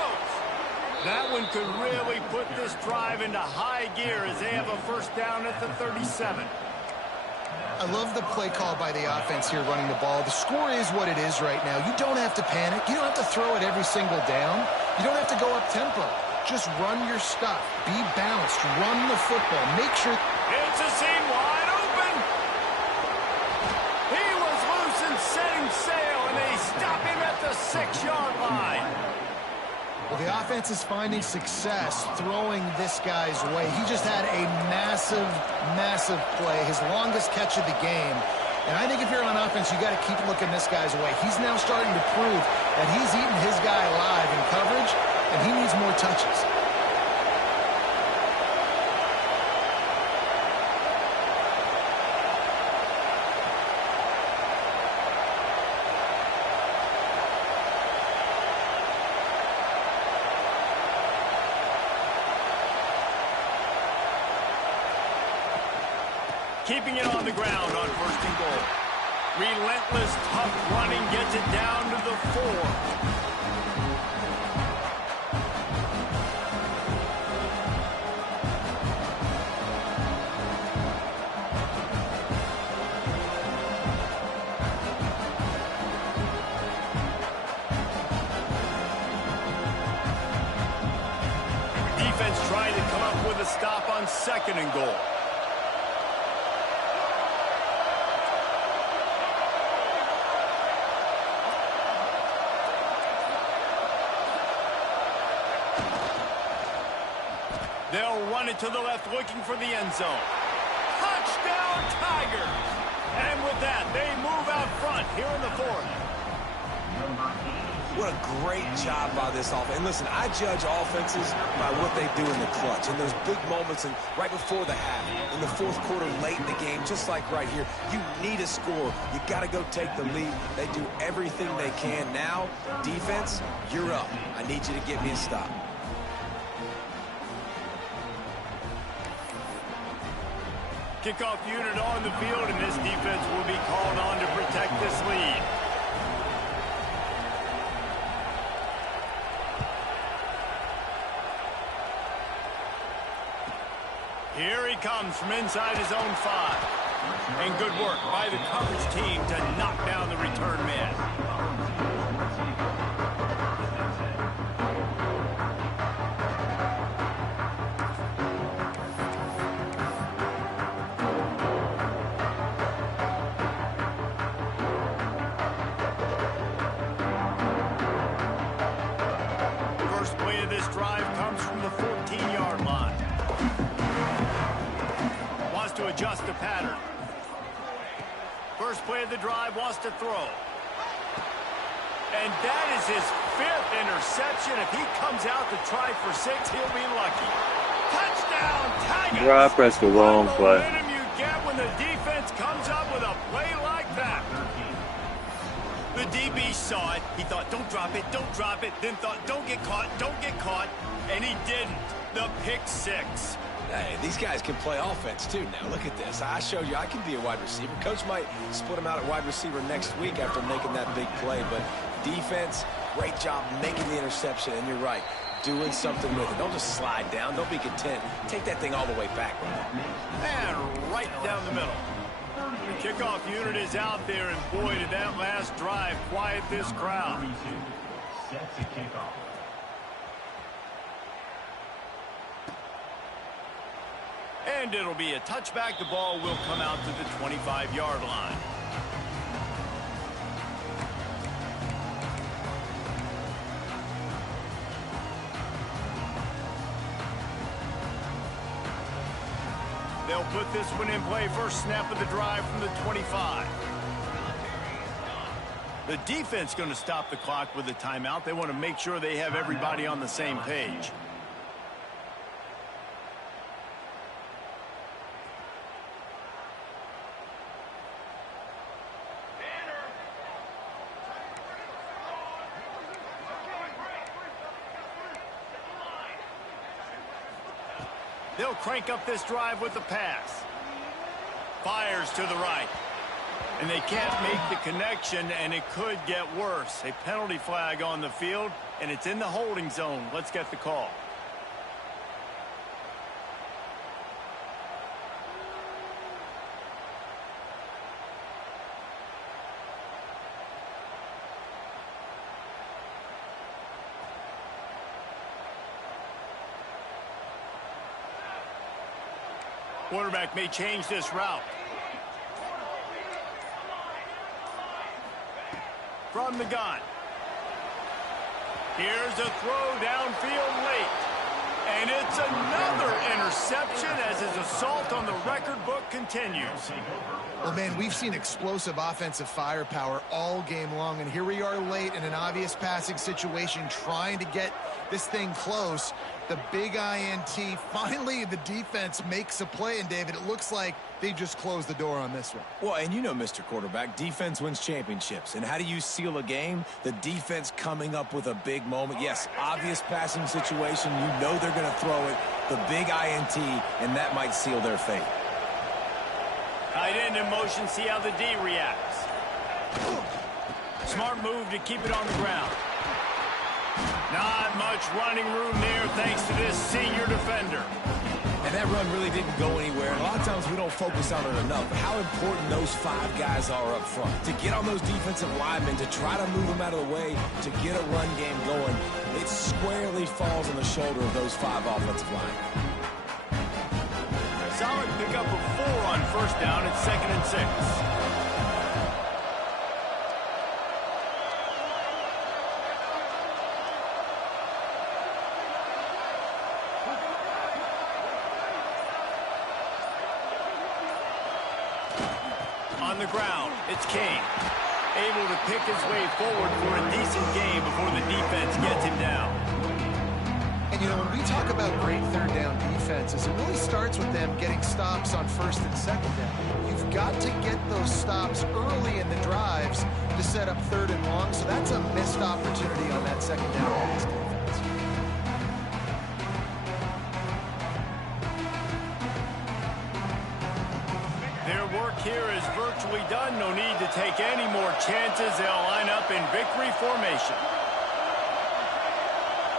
That one could really put this drive into high gear as they have a first down at the 37. I love the play call by the offense here running the ball. The score is what it is right now. You don't have to panic. You don't have to throw it every single down. You don't have to go up tempo. Just run your stuff. Be balanced. Run the football. Make sure... It's a seam wide open. He was loose and setting sail, and they stop him at the 6-yard line. Well, the offense is finding success throwing this guy's way. He just had a massive, massive play, his longest catch of the game. And I think if you're on offense, you got to keep looking this guy's way. He's now starting to prove that he's eating his guy alive in coverage, and he needs more touches. Keeping it on the ground on first and goal. Relentless, tough running gets it down to the 4. Defense trying to come up with a stop on second and goal. They'll run it to the left, looking for the end zone. Touchdown, Tigers! with that, they move out front here in the fourth. What a great job by this offense. And listen, I judge offenses by what they do in the clutch. In those big moments and right before the half, in the fourth quarter, late in the game, just like right here, you need a score. You got to go take the lead. They do everything they can. Now, defense, you're up. I need you to get me a stop. Kickoff unit on the field, and this defense will be called on to protect this lead. Here he comes from inside his own 5. And good work by the coverage team to knock down the return man. First play of this drive comes from the 14-yard line. Wants to adjust the pattern. First play of the drive, wants to throw. And that is his 5th interception. If he comes out to try for 6, he'll be lucky. Touchdown, Tigers! Bro, I pressed the wrong play. What momentum you get when the defense comes up with a play like that. The DB saw it. He thought, don't drop it, then thought, don't get caught, and he didn't. The pick 6. Hey, these guys can play offense, too, now. Look at this. I showed you I can be a wide receiver. Coach might split him out at wide receiver next week after making that big play. But defense, great job making the interception. And you're right, doing something with it. Don't just slide down. Don't be content. Take that thing all the way back, brother. And right down the middle. The kickoff unit is out there, and boy, did that last drive quiet this crowd. Sets a kickoff. And it'll be a touchback. The ball will come out to the 25-yard line. They'll put this one in play. First snap of the drive from the 25. The defense going to stop the clock with a timeout. They want to make sure they have everybody on the same page. They'll crank up this drive with the pass. Fires to the right. And they can't make the connection, and it could get worse. A penalty flag on the field, and it's in the holding zone. Let's get the call. Quarterback may change this route. From the gun. Here's a throw downfield late. And it's another interception as his assault on the record book continues. Well, man, we've seen explosive offensive firepower all game long, and here we are late in an obvious passing situation trying to get this thing close. The big INT, finally the defense makes a play, and David, it looks like they just closed the door on this one. Well, and you know, Mr. Quarterback, defense wins championships. And how do you seal a game? The defense coming up with a big moment. Yes, obvious passing situation. You know they're going to throw it. The big INT, and that might seal their fate. Tight end in motion, see how the D reacts. Smart move to keep it on the ground. Not much running room there thanks to this senior defender. And that run really didn't go anywhere. And a lot of times we don't focus on it enough. How important those 5 guys are up front. To get on those defensive linemen, to try to move them out of the way, to get a run game going, it squarely falls on the shoulder of those 5 offensive linemen. Solid pickup of 4 on first down. It's 2nd and 6. On the ground, it's King. Able to pick his way forward for a decent game before the defense gets him down. And, you know, when we talk about great third down defenses, it really starts with them getting stops on first and second down. You've got to get those stops early in the drives to set up third and long, so that's a missed opportunity on that second down by this defense. Their work here is virtually done. No need to take any more chances. They'll line up in victory formation.